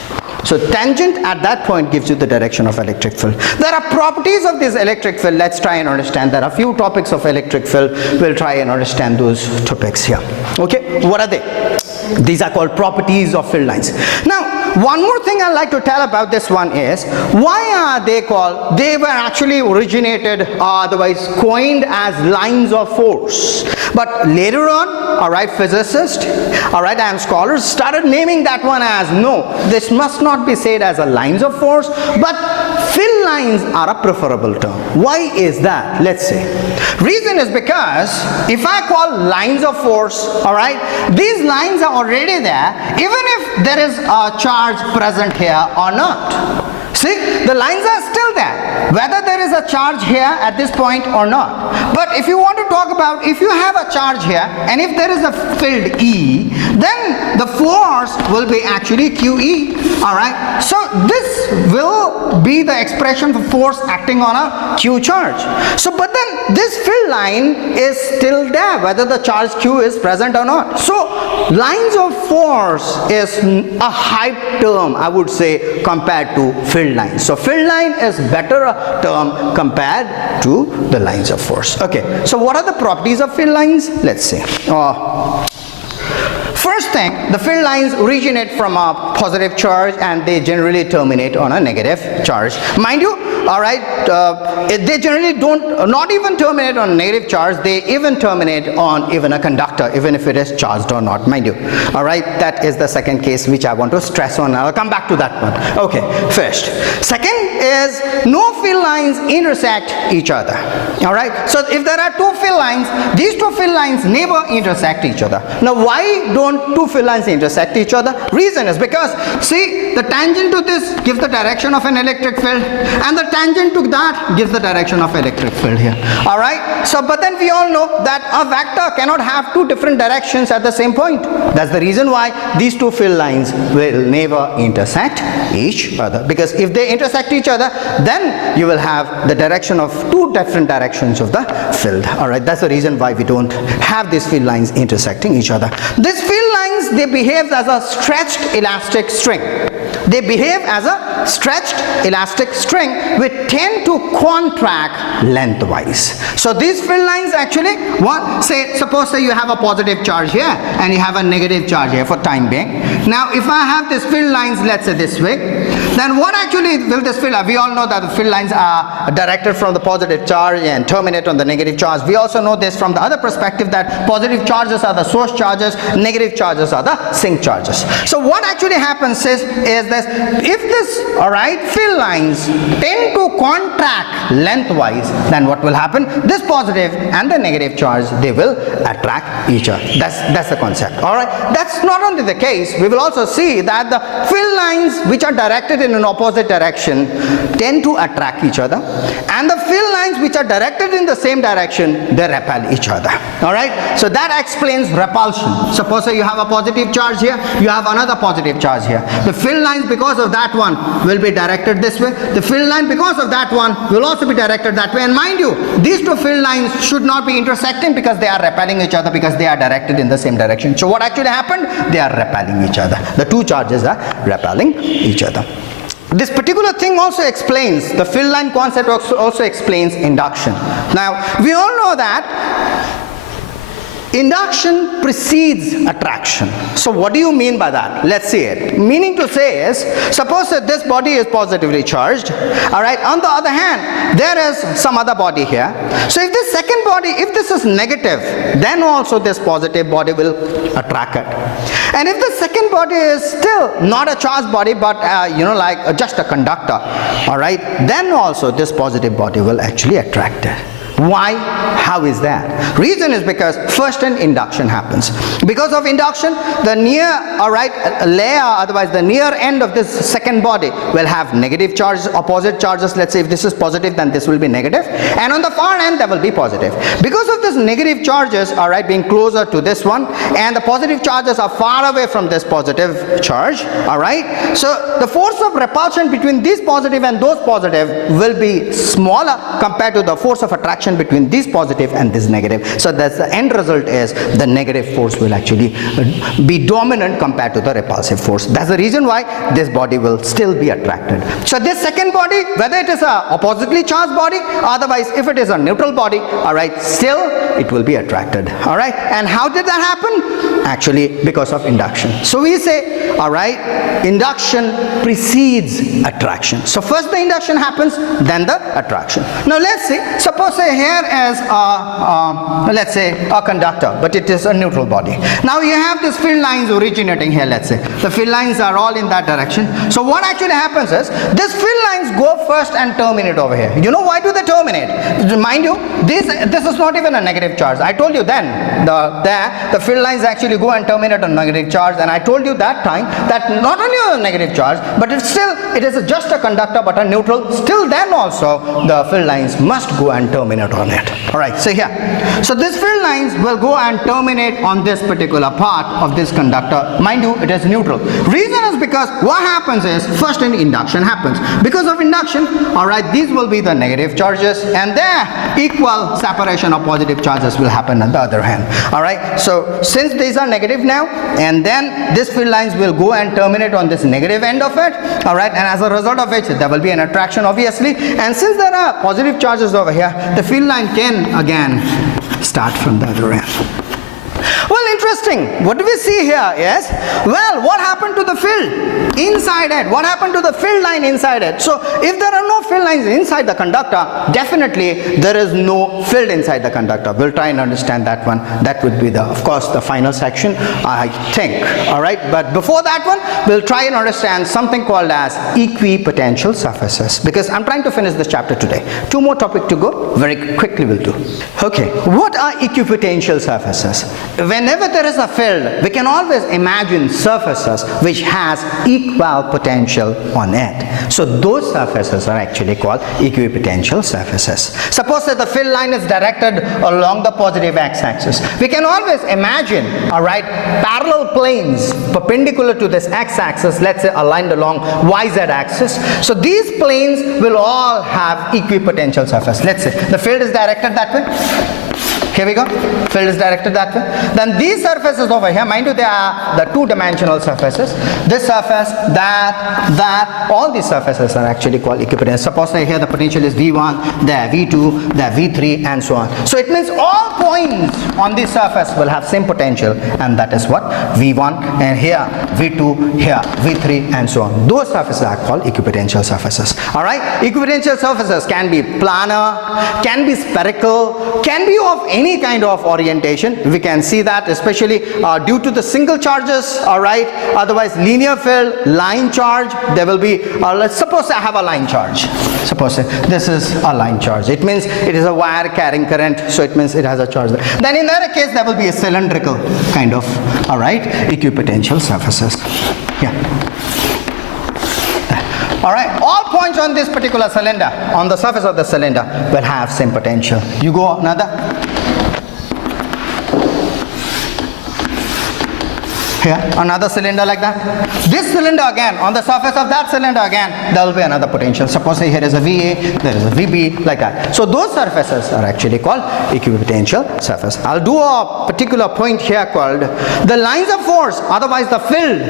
So tangent at that point gives you the direction of electric field. There are properties of this electric field. Let's try and understand. There are a few topics of electric field. We'll try and understand those topics here. Okay, what are they? These are called properties of field lines. Now, one more thing I'd like to tell about this one is, why are they called? They were actually originated, otherwise coined as lines of force. But later on, alright, physicists, alright, and scholars started naming that one as, no, this must not be said as a lines of force, but field lines are a preferable term. Why is that? Let's say. Reason is because if I call lines of force, alright, these lines are already there, even if there is a charge present here or not. See, the lines are still there, whether there is a charge here at this point or not. But if you want to talk about, if you have a charge here, and if there is a field E, then the force will be actually QE, alright. So this will be the expression for force acting on a Q charge. So, but then this field line is still there, whether the charge Q is present or not. So, lines of force is a hype term, I would say, compared to field line. So field line is better term compared to the lines of force. Okay, so what are the properties of field lines? Let's see. First thing, the field lines originate from a positive charge and they generally terminate on a negative charge. Mind you, alright, they generally don't, not even terminate on a negative charge, they even terminate on even a conductor, even if it is charged or not, mind you. Alright, that is the second case which I want to stress on. I'll come back to that one. Okay, first. Second is, no field lines intersect each other. Alright, so if there are two field lines, these two field lines never intersect each other. Now why don't two field lines intersect each other? Reason is because, see, the tangent to this gives the direction of an electric field, and the tangent to that gives the direction of electric field here. Alright, so but then we all know that a vector cannot have two different directions at the same point. That's the reason why these two field lines will never intersect each other, because if they intersect each other, then you will have the direction of two different directions of the field. Alright, that's the reason why we don't have these field lines intersecting each other. These field lines, they behave as a stretched elastic string. They behave as a stretched elastic string which tend to contract lengthwise. So these field lines actually, suppose you have a positive charge here and you have a negative charge here for time being. Now if I have these field lines, let's say this way, then what actually will this field have? We all know that the field lines are directed from the positive charge and terminate on the negative charge. We also know this from the other perspective, that positive charges are the source charges, negative charges are the sink charges. So what actually happens is this: if this, all right, field lines tend to contract lengthwise, then what will happen? This positive and the negative charge, they will attract each other. That's the concept. All right. That's not only the case. We will also see that the field lines which are directed in an opposite direction tend to attract each other, and the field lines which are directed in the same direction, they repel each other. All right. So that explains repulsion. Suppose you have a positive charge here, you have another positive charge here. The field lines because of that one will be directed this way. The field line because of that one will also be directed that way. And mind you, these two field lines should not be intersecting because they are repelling each other, because they are directed in the same direction. So what actually happened? They are repelling each other. The two charges are repelling each other. This particular thing also explains, the field line concept also explains induction. Now, we all know that induction precedes attraction. So what do you mean by that? Let's see it. Meaning to say is, suppose that this body is positively charged, all right, on the other hand, there is some other body here. So if this second body, if this is negative, then also this positive body will attract it. And if the second body is still not a charged body, but like just a conductor, all right, then also this positive body will actually attract it. Why? How is that? Reason is because first an induction happens. Because of induction, the near, all right, layer, otherwise the near end of this second body will have negative charges, opposite charges. Let's say if this is positive, then this will be negative, and on the far end there will be positive. Because of this negative charges, all right, being closer to this one, and the positive charges are far away from this positive charge, all right, so the force of repulsion between these positive and those positive will be smaller compared to the force of attraction between this positive and this negative. So that's the end result is the negative force will actually be dominant compared to the repulsive force. That's the reason why this body will still be attracted. So this second body, whether it is a oppositely charged body, otherwise if it is a neutral body, all right, still it will be attracted. All right. And how did that happen? Actually because of induction. So we say, all right, induction precedes attraction. So first the induction happens, then the attraction. Now let's see, suppose here is let's say a conductor, but it is a neutral body. Now you have these field lines originating here. Let's say the field lines are all in that direction. So what actually happens is these field lines go first and terminate over here. You know why do they terminate? Mind you, this is not even a negative charge. I told you then the field lines actually go and terminate on negative charge, and I told you that time that not only on a negative charge, but it is just a conductor but a neutral. Still then also the field lines must go and terminate on it. All right, so here, so this field lines will go and terminate on this particular part of this conductor. Mind you, it is neutral. Reason is because what happens is first an induction happens. Because of induction, all right, these will be the negative charges, and there equal separation of positive charges will happen on the other hand. All right, so since these are negative now, and then this field lines will go and terminate on this negative end of it. All right, and as a result of which there will be an attraction obviously, and since there are positive charges over here, the field line can again start from the other end. Well, interesting. What do we see here is, well, what happened to the field inside it? What happened to the field line inside it? So if there are no field lines inside the conductor, definitely there is no field inside the conductor. We'll try and understand that one. That would be of course the final section, I think. All right, but before that one, we'll try and understand something called as equipotential surfaces, because I'm trying to finish this chapter today. Two more topics to go. Very quickly we'll do. Okay, what are equipotential surfaces? Whenever there is a field, we can always imagine surfaces which has equal potential on it. So those surfaces are actually called equipotential surfaces. Suppose that the field line is directed along the positive x-axis. We can always imagine, all right, parallel planes perpendicular to this x-axis, let's say aligned along y-z-axis. So these planes will all have equipotential surface. Let's say the field is directed that way. Here we go. Field is directed that way. Then these surfaces over here, mind you, they are the two-dimensional surfaces. This surface, that, all these surfaces are actually called equipotential. Suppose here the potential is V1, there V2, there V3, and so on. So it means all points on this surface will have same potential, and that is what? V1, and here V2, here V3, and so on. Those surfaces are called equipotential surfaces. Alright? Equipotential surfaces can be planar, can be spherical, can be of any kind of orientation. We can see that especially due to the single charges, alright? Otherwise linear field, line charge, there will be, let's suppose I have a line charge. Suppose this is a line charge. It means it is a wire carrying current, so it means it has a charge there. Then in that case there will be a cylindrical kind of, alright, equipotential surfaces. Yeah. Alright, all points on this particular cylinder, on the surface of the cylinder, will have same potential. You go another. Here, another cylinder like that. This cylinder again, on the surface of that cylinder again, there will be another potential. Suppose here is a VA, there is a VB, like that. So those surfaces are actually called equipotential surface. I'll do a particular point here called the lines of force, otherwise the field,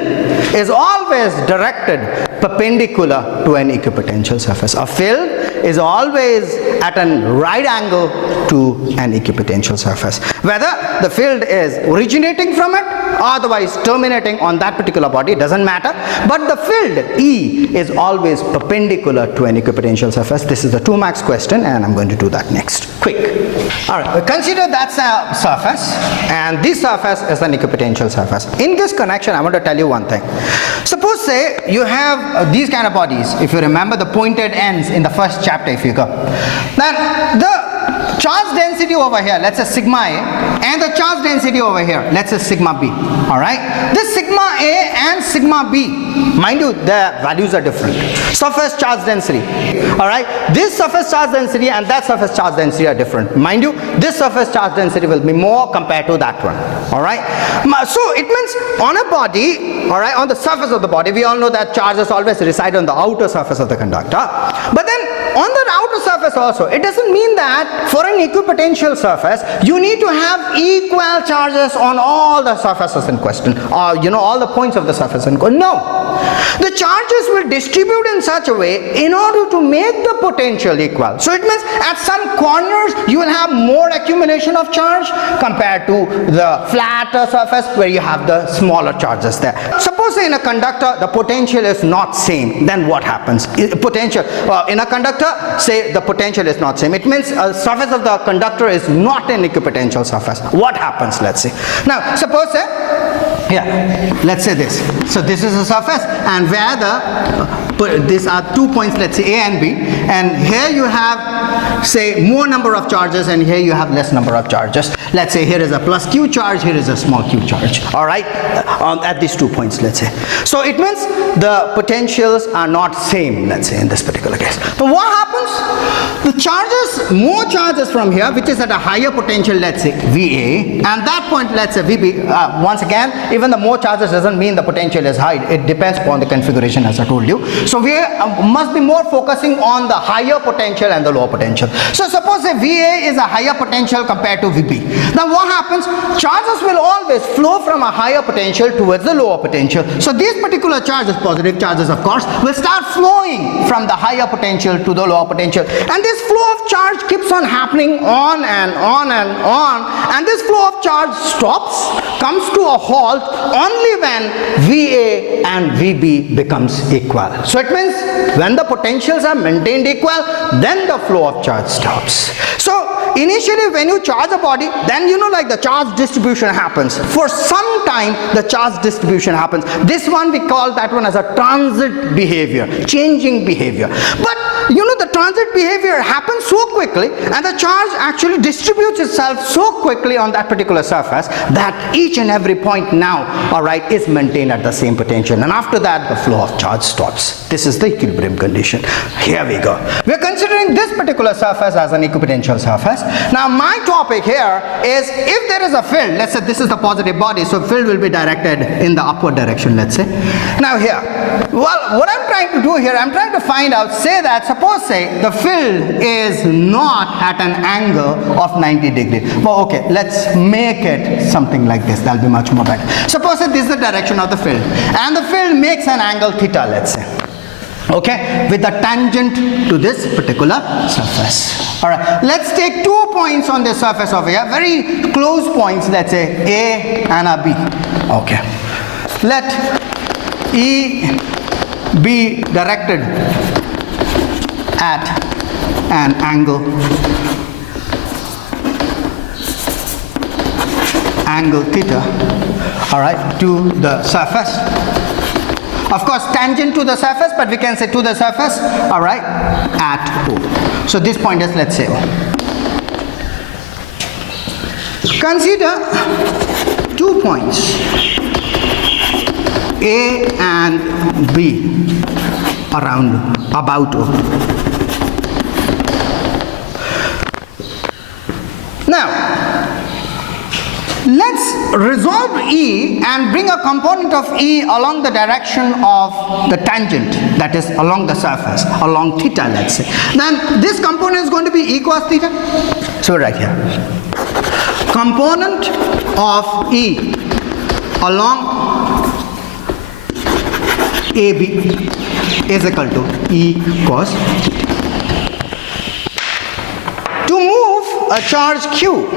is always directed perpendicular to an equipotential surface. A field is always at a right angle to an equipotential surface. Whether the field is originating from it or otherwise terminating on that particular body, doesn't matter, but the field E is always perpendicular to an equipotential surface. This is the 2 marks question, and I'm going to do that next. Quick. Alright, consider that's a surface, and this surface is an equipotential surface. In this connection, I want to tell you one thing. Suppose say you have these kind of bodies. If you remember the pointed ends in the first chapter, if you go, then the charge density over here, let's say sigma A, and the charge density over here, let's say sigma B. Alright, this sigma A and sigma B, mind you, the values are different. Surface charge density, alright, this surface charge density and that surface charge density are different. Mind you, this surface charge density will be more compared to that one. Alright, so it means on a body, alright, on the surface of the body, we all know that charges always reside on the outer surface of the conductor. But then on the outer surface also, it doesn't mean that for an equipotential surface you need to have equal charges on all the surfaces in question, or all the points of the surface in question. No, the charges will distribute in such a way in order to make the potential equal. So it means at some corners you will have more accumulation of charge compared to the flatter surface where you have the smaller charges there. Suppose in a conductor the potential is not same, then what happens? Potential in a conductor, say the potential is not same, it means a surface of the conductor is not an equipotential surface. What happens? Let's see. Now suppose here, let's say this. So this is a surface, and where these are 2 points, let's say A and B, and here you have, say, more number of charges, and here you have less number of charges. Let's say here is a plus Q charge, here is a small q charge. Alright, at these 2 points, let's say. So it means the potentials are not same, let's say, in this particular case. But what happens? The charges, more charges from here, which is at a higher potential, let's say VA, and that point, let's say VB. Once again, even the more charges doesn't mean the potential is high. It depends upon the configuration, as I told you. So we must be more focusing on the higher potential and the lower potential. So suppose a VA is a higher potential compared to VB. Now what happens? Charges will always flow from a higher potential towards the lower potential. So these particular charges, positive charges of course, will start flowing from the higher potential to the lower potential. And this flow of charge keeps on happening on and on and on. And this flow of charge stops, comes to a halt only when VA and VB becomes equal. So it means when the potentials are maintained equal, then the flow of charge stops. So initially when you charge a body, then like the charge distribution happens. For some time the charge distribution happens. This one we call that one as a transit behavior, changing behavior. But the transit behavior happens so quickly, and the charge actually distributes itself so quickly on that particular surface that each and every point now, alright, is maintained at the same potential, and after that the flow of charge stops. This is the equilibrium condition. Here we go. We are considering this particular surface as an equipotential surface. Now my topic here is, if there is a field, let's say this is the positive body, so field will be directed in the upward direction, let's say. Now here, well, what I'm trying to do here, I'm trying to find out, say that suppose say the field is not at an angle of 90 degrees. Well, okay, let's make it something like this. That'll be much more better. Suppose that this is the direction of the field, and the field makes an angle theta, let's say. Okay, with the tangent to this particular surface. All right, let's take 2 points on the surface over here, very close points, let's say A and a B. Okay, let E be directed at an angle theta, all right, to the surface. Of course, tangent to the surface, but we can say to the surface, all right, at O. So this point is, let's say, O. Consider 2 points, A and B, about O. Now, let's resolve E and bring a component of E along the direction of the tangent, that is along the surface, along theta, let's say. Then this component is going to be E cos theta. So right here, component of E along AB is equal to E cos theta. To move a charge Q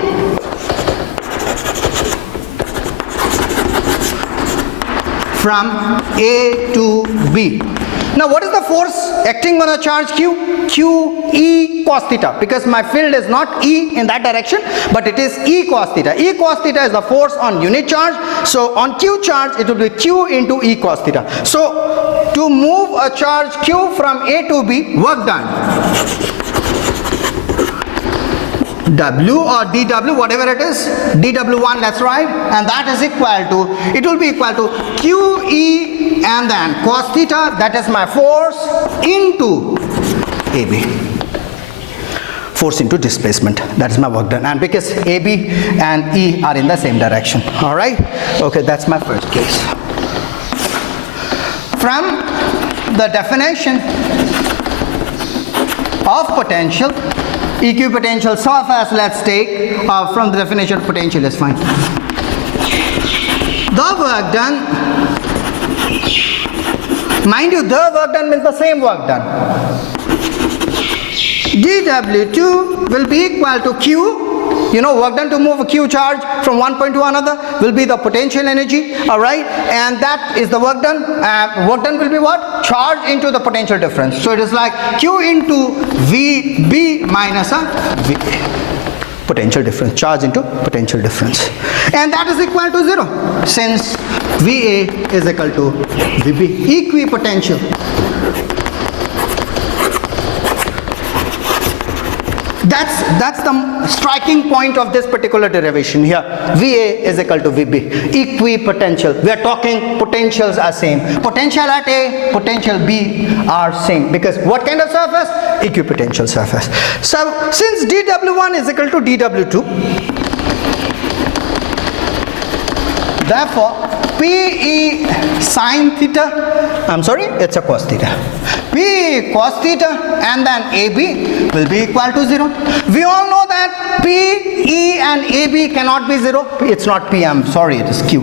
from A to B. Now what is the force acting on a charge Q? Q E cos theta, because my field is not E in that direction, but it is E cos theta. E cos theta is the force on unit charge. So on Q charge it will be Q into E cos theta. So to move a charge Q from A to B, work done, W or dW, whatever it is, dW1, that's right, and that is equal to, it will be equal to QE and then cos theta, that is my force, into AB. Force into displacement, that is my work done. And because AB and E are in the same direction, all right? Okay, that's my first case. From the definition of potential, equipotential surface, let's take from the definition of potential is fine. The work done, mind you, the work done means the same work done. dW2 will be equal to Q, you know, work done to move a Q charge from one point to another will be the potential energy, all right, and that is the work done. Work done will be what? Charge into the potential difference. So it is like Q into VB minus a VA. Potential difference, charge into potential difference, and that is equal to 0 since VA is equal to VB, equipotential. That's the striking point of this particular derivation here. VA is equal to VB, equipotential. We are talking potentials are same. Potential at A, potential B are same, because what kind of surface? Equipotential surface. So since dW1 is equal to dW2, therefore PE sine theta, I'm sorry, it's a cos theta. P cos theta and then AB will be equal to 0. We all know that PE and AB cannot be 0. It's not P, I'm sorry, it is Q.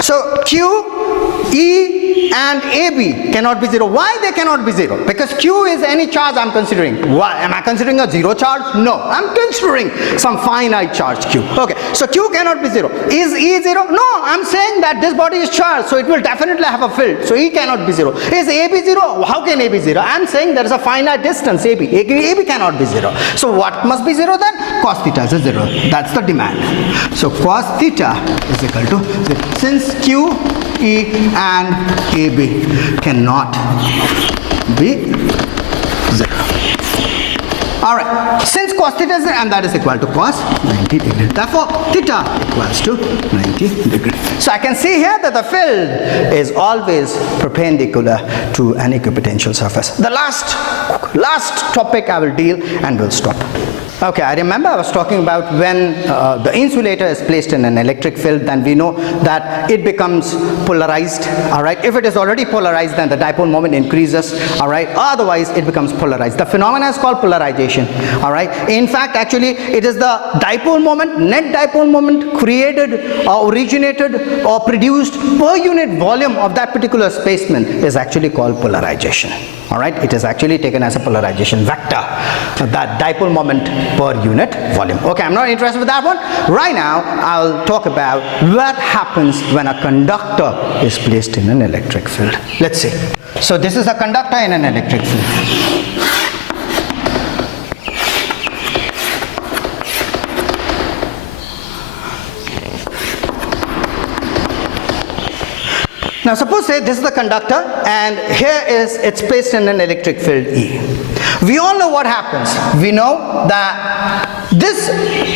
So Q, E and AB cannot be 0. Why they cannot be 0? Because Q is any charge I'm considering. Why? Am I considering a 0 charge? No, I'm considering some finite charge Q. Okay, so Q cannot be 0. Is E 0? No, I'm saying that this body is charged, so it will definitely have a field. So E cannot be 0. Is AB 0? How can A be 0? I'm saying there is a finite distance AB. AB cannot be 0. So what must be 0 then? Cos theta is 0. That's the demand. So cos theta is equal to 0. Since Q, E and AB cannot be 0. Alright, since cos theta is 0, and that is equal to cos 90 degrees. Therefore, theta equals to 90 degrees. So I can see here that the field is always perpendicular to an equipotential surface. The last topic I will deal and we'll stop. Okay, I remember I was talking about when the insulator is placed in an electric field, then we know that it becomes polarized, all right? If it is already polarized, then the dipole moment increases, all right? Otherwise, it becomes polarized. The phenomenon is called polarization, all right? In fact, actually, it is the dipole moment, net dipole moment created or originated or produced per unit volume of that particular spaceman is actually called polarization, all right? It is actually taken as a polarization vector, that dipole moment per unit volume. Okay, I'm not interested with that one. Right now, I'll talk about what happens when a conductor is placed in an electric field. Let's see. So this is a conductor in an electric field. Now suppose say this is the conductor and here is it's placed in an electric field E. We all know what happens. We know that this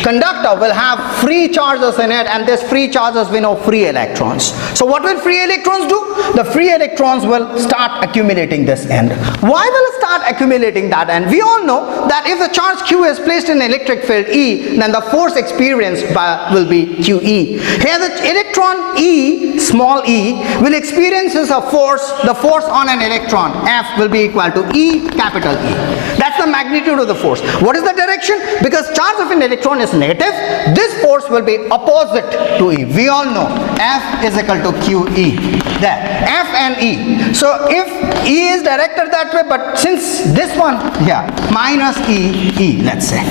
conductor will have free charges in it, and this free charges we know free electrons. So what will free electrons do? The free electrons will start accumulating this end. Why will it start accumulating that end? We all know that if the charge Q is placed in electric field E, then the force experienced will be QE. Here the electron E, small e, will experience a force, the force on an electron F will be equal to E, capital E. That's the magnitude of the force. What is the direction? Because charge of an electron is negative, this force will be opposite to E. We all know F is equal to QE. There, F and E. So if E is directed that way, but since this one here, minus E, let's say.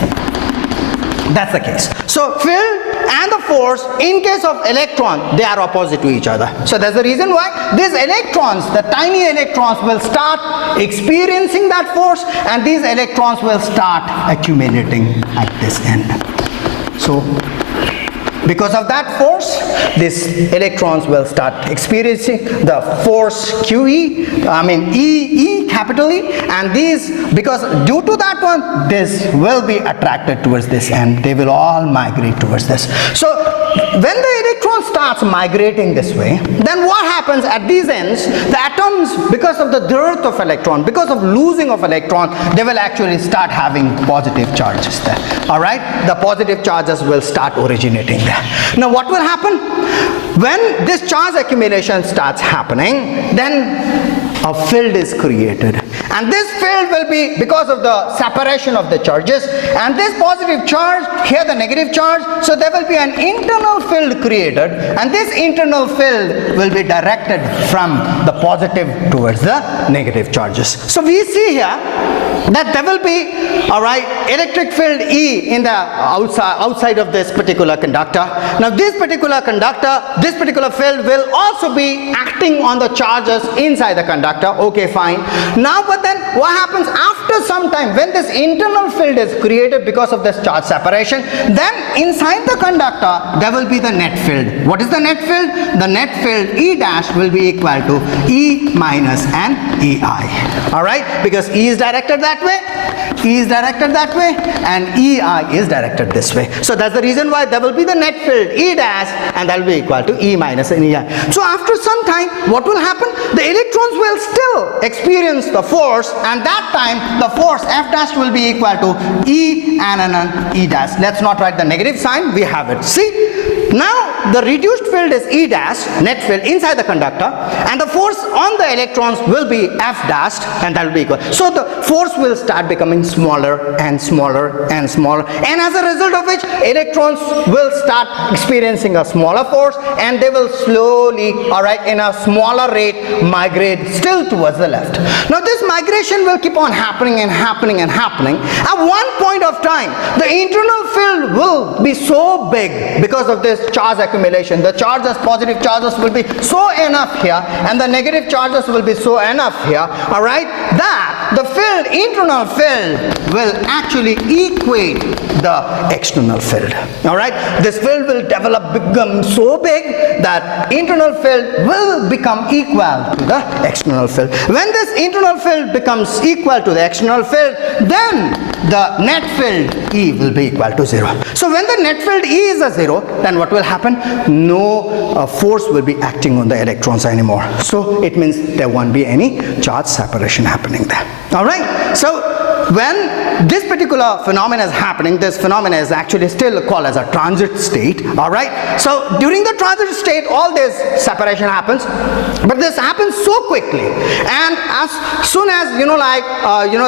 That's the case. So field and the force in case of electron, they are opposite to each other. So that's the reason why these electrons, the tiny electrons, will start experiencing that force, and these electrons will start accumulating at this end. So because of that force, these electrons will start experiencing the force QE, E, capital E, and these, because due to that one, this will be attracted towards this end. They will all migrate towards this. So when the electron starts migrating this way, then what happens at these ends? The atoms, because of the dearth of electron, because of losing of electron, they will actually start having positive charges there. All right? The positive charges will start originating there. Now what will happen? When this charge accumulation starts happening, then a field is created, and this field will be because of the separation of the charges, and this positive charge, here the negative charge, so there will be an internal field created, and this internal field will be directed from the positive towards the negative charges. So we see here that there will be, all right, electric field E in the outside of this particular conductor. Now this particular conductor, this particular field will also be acting on the charges inside the conductor. Okay, fine. Now but then what happens after some time, when this internal field is created because of this charge separation, then inside the conductor there will be the net field. What is the net field? The net field E dash will be equal to E minus and EI. All right, because E is directed that way, E is directed that way, and EI is directed this way. So that's the reason why there will be the net field E dash, and that will be equal to E minus and EI. So after some time, what will happen? The electrons will still experience the force, and that time the force F dash will be equal to E and an E dash. Let's not write the negative sign, we have it. See? Now the reduced field is E dash, net field inside the conductor, and the force on the electrons will be F dash, and that will be equal. So the force will start becoming smaller and smaller and smaller, and as a result of which electrons will start experiencing a smaller force, and they will slowly, all right, in a smaller rate migrate still towards the left. Now this migration will keep on happening and happening and happening. At one point of time, the internal field will be so big because of this charge accumulation. The charges, positive charges will be so enough here, and the negative charges will be so enough here, all right, that the field, internal field, will actually equate the external field. All right, this field will become so big that internal field will become equal to the external field. When this internal field becomes equal to the external field, then the net field E will be equal to 0. So when the net field E is a 0, then what will happen? No force will be acting on the electrons anymore. So it means there won't be any charge separation happening there. All right. So when this particular phenomenon is happening, this phenomenon is actually still called as a transit state. All right. So during the transit state, all this separation happens, but this happens so quickly, and as soon as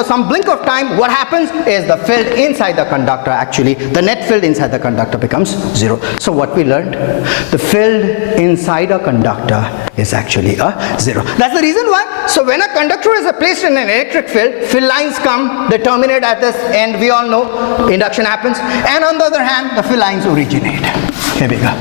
some blink of time, what happens is the field inside the conductor, actually the net field inside the conductor, becomes zero. So what we learned, the field inside a conductor is actually a zero. That's the reason why. So when a conductor is placed in an electric field lines come, they terminate at this end. We all know induction happens, and on the other hand, the field lines originate. Here we go.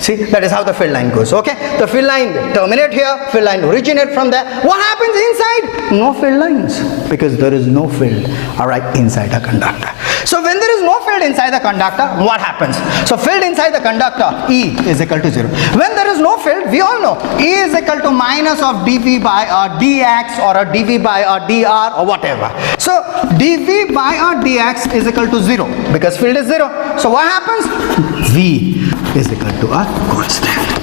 See, that is how the field line goes. Okay, the field line terminate here, field line originate from there. What happens inside? No field lines, because there is no field, all right, inside the conductor. So when there is no field inside the conductor, what happens? So field inside the conductor, E is equal to 0. When there is no field, we all know E is equal to minus of dV by dx or a dV by dr or whatever. So dV by dx is equal to 0 because field is 0. So what happens? V is equal to a constant.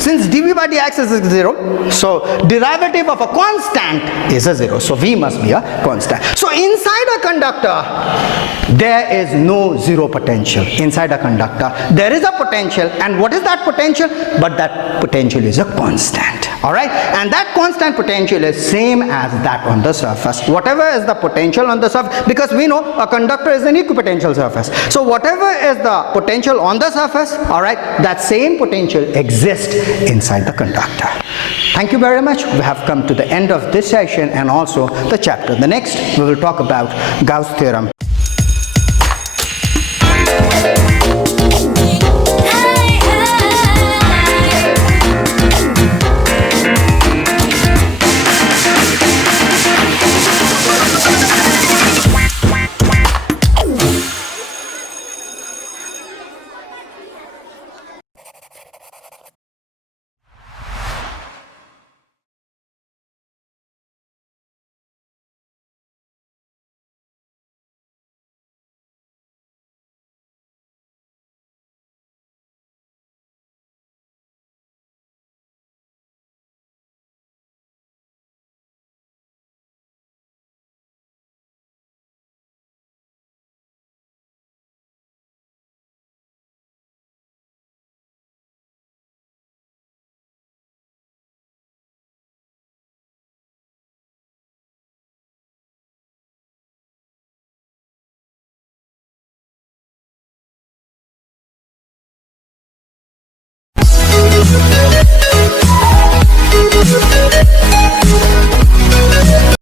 Since dV by dx is 0, so derivative of a constant is a 0. So V must be a constant. So inside a conductor, there is no zero potential. Inside a conductor, there is a potential. And what is that potential? But that potential is a constant. Alright? And that constant potential is same as that on the surface. Whatever is the potential on the surface, because we know a conductor is an equipotential surface. So whatever is the potential on the surface, alright, that same potential exists inside the conductor. Thank you very much. We have come to the end of this session and also the chapter. The next, we will talk about Gauss theorem.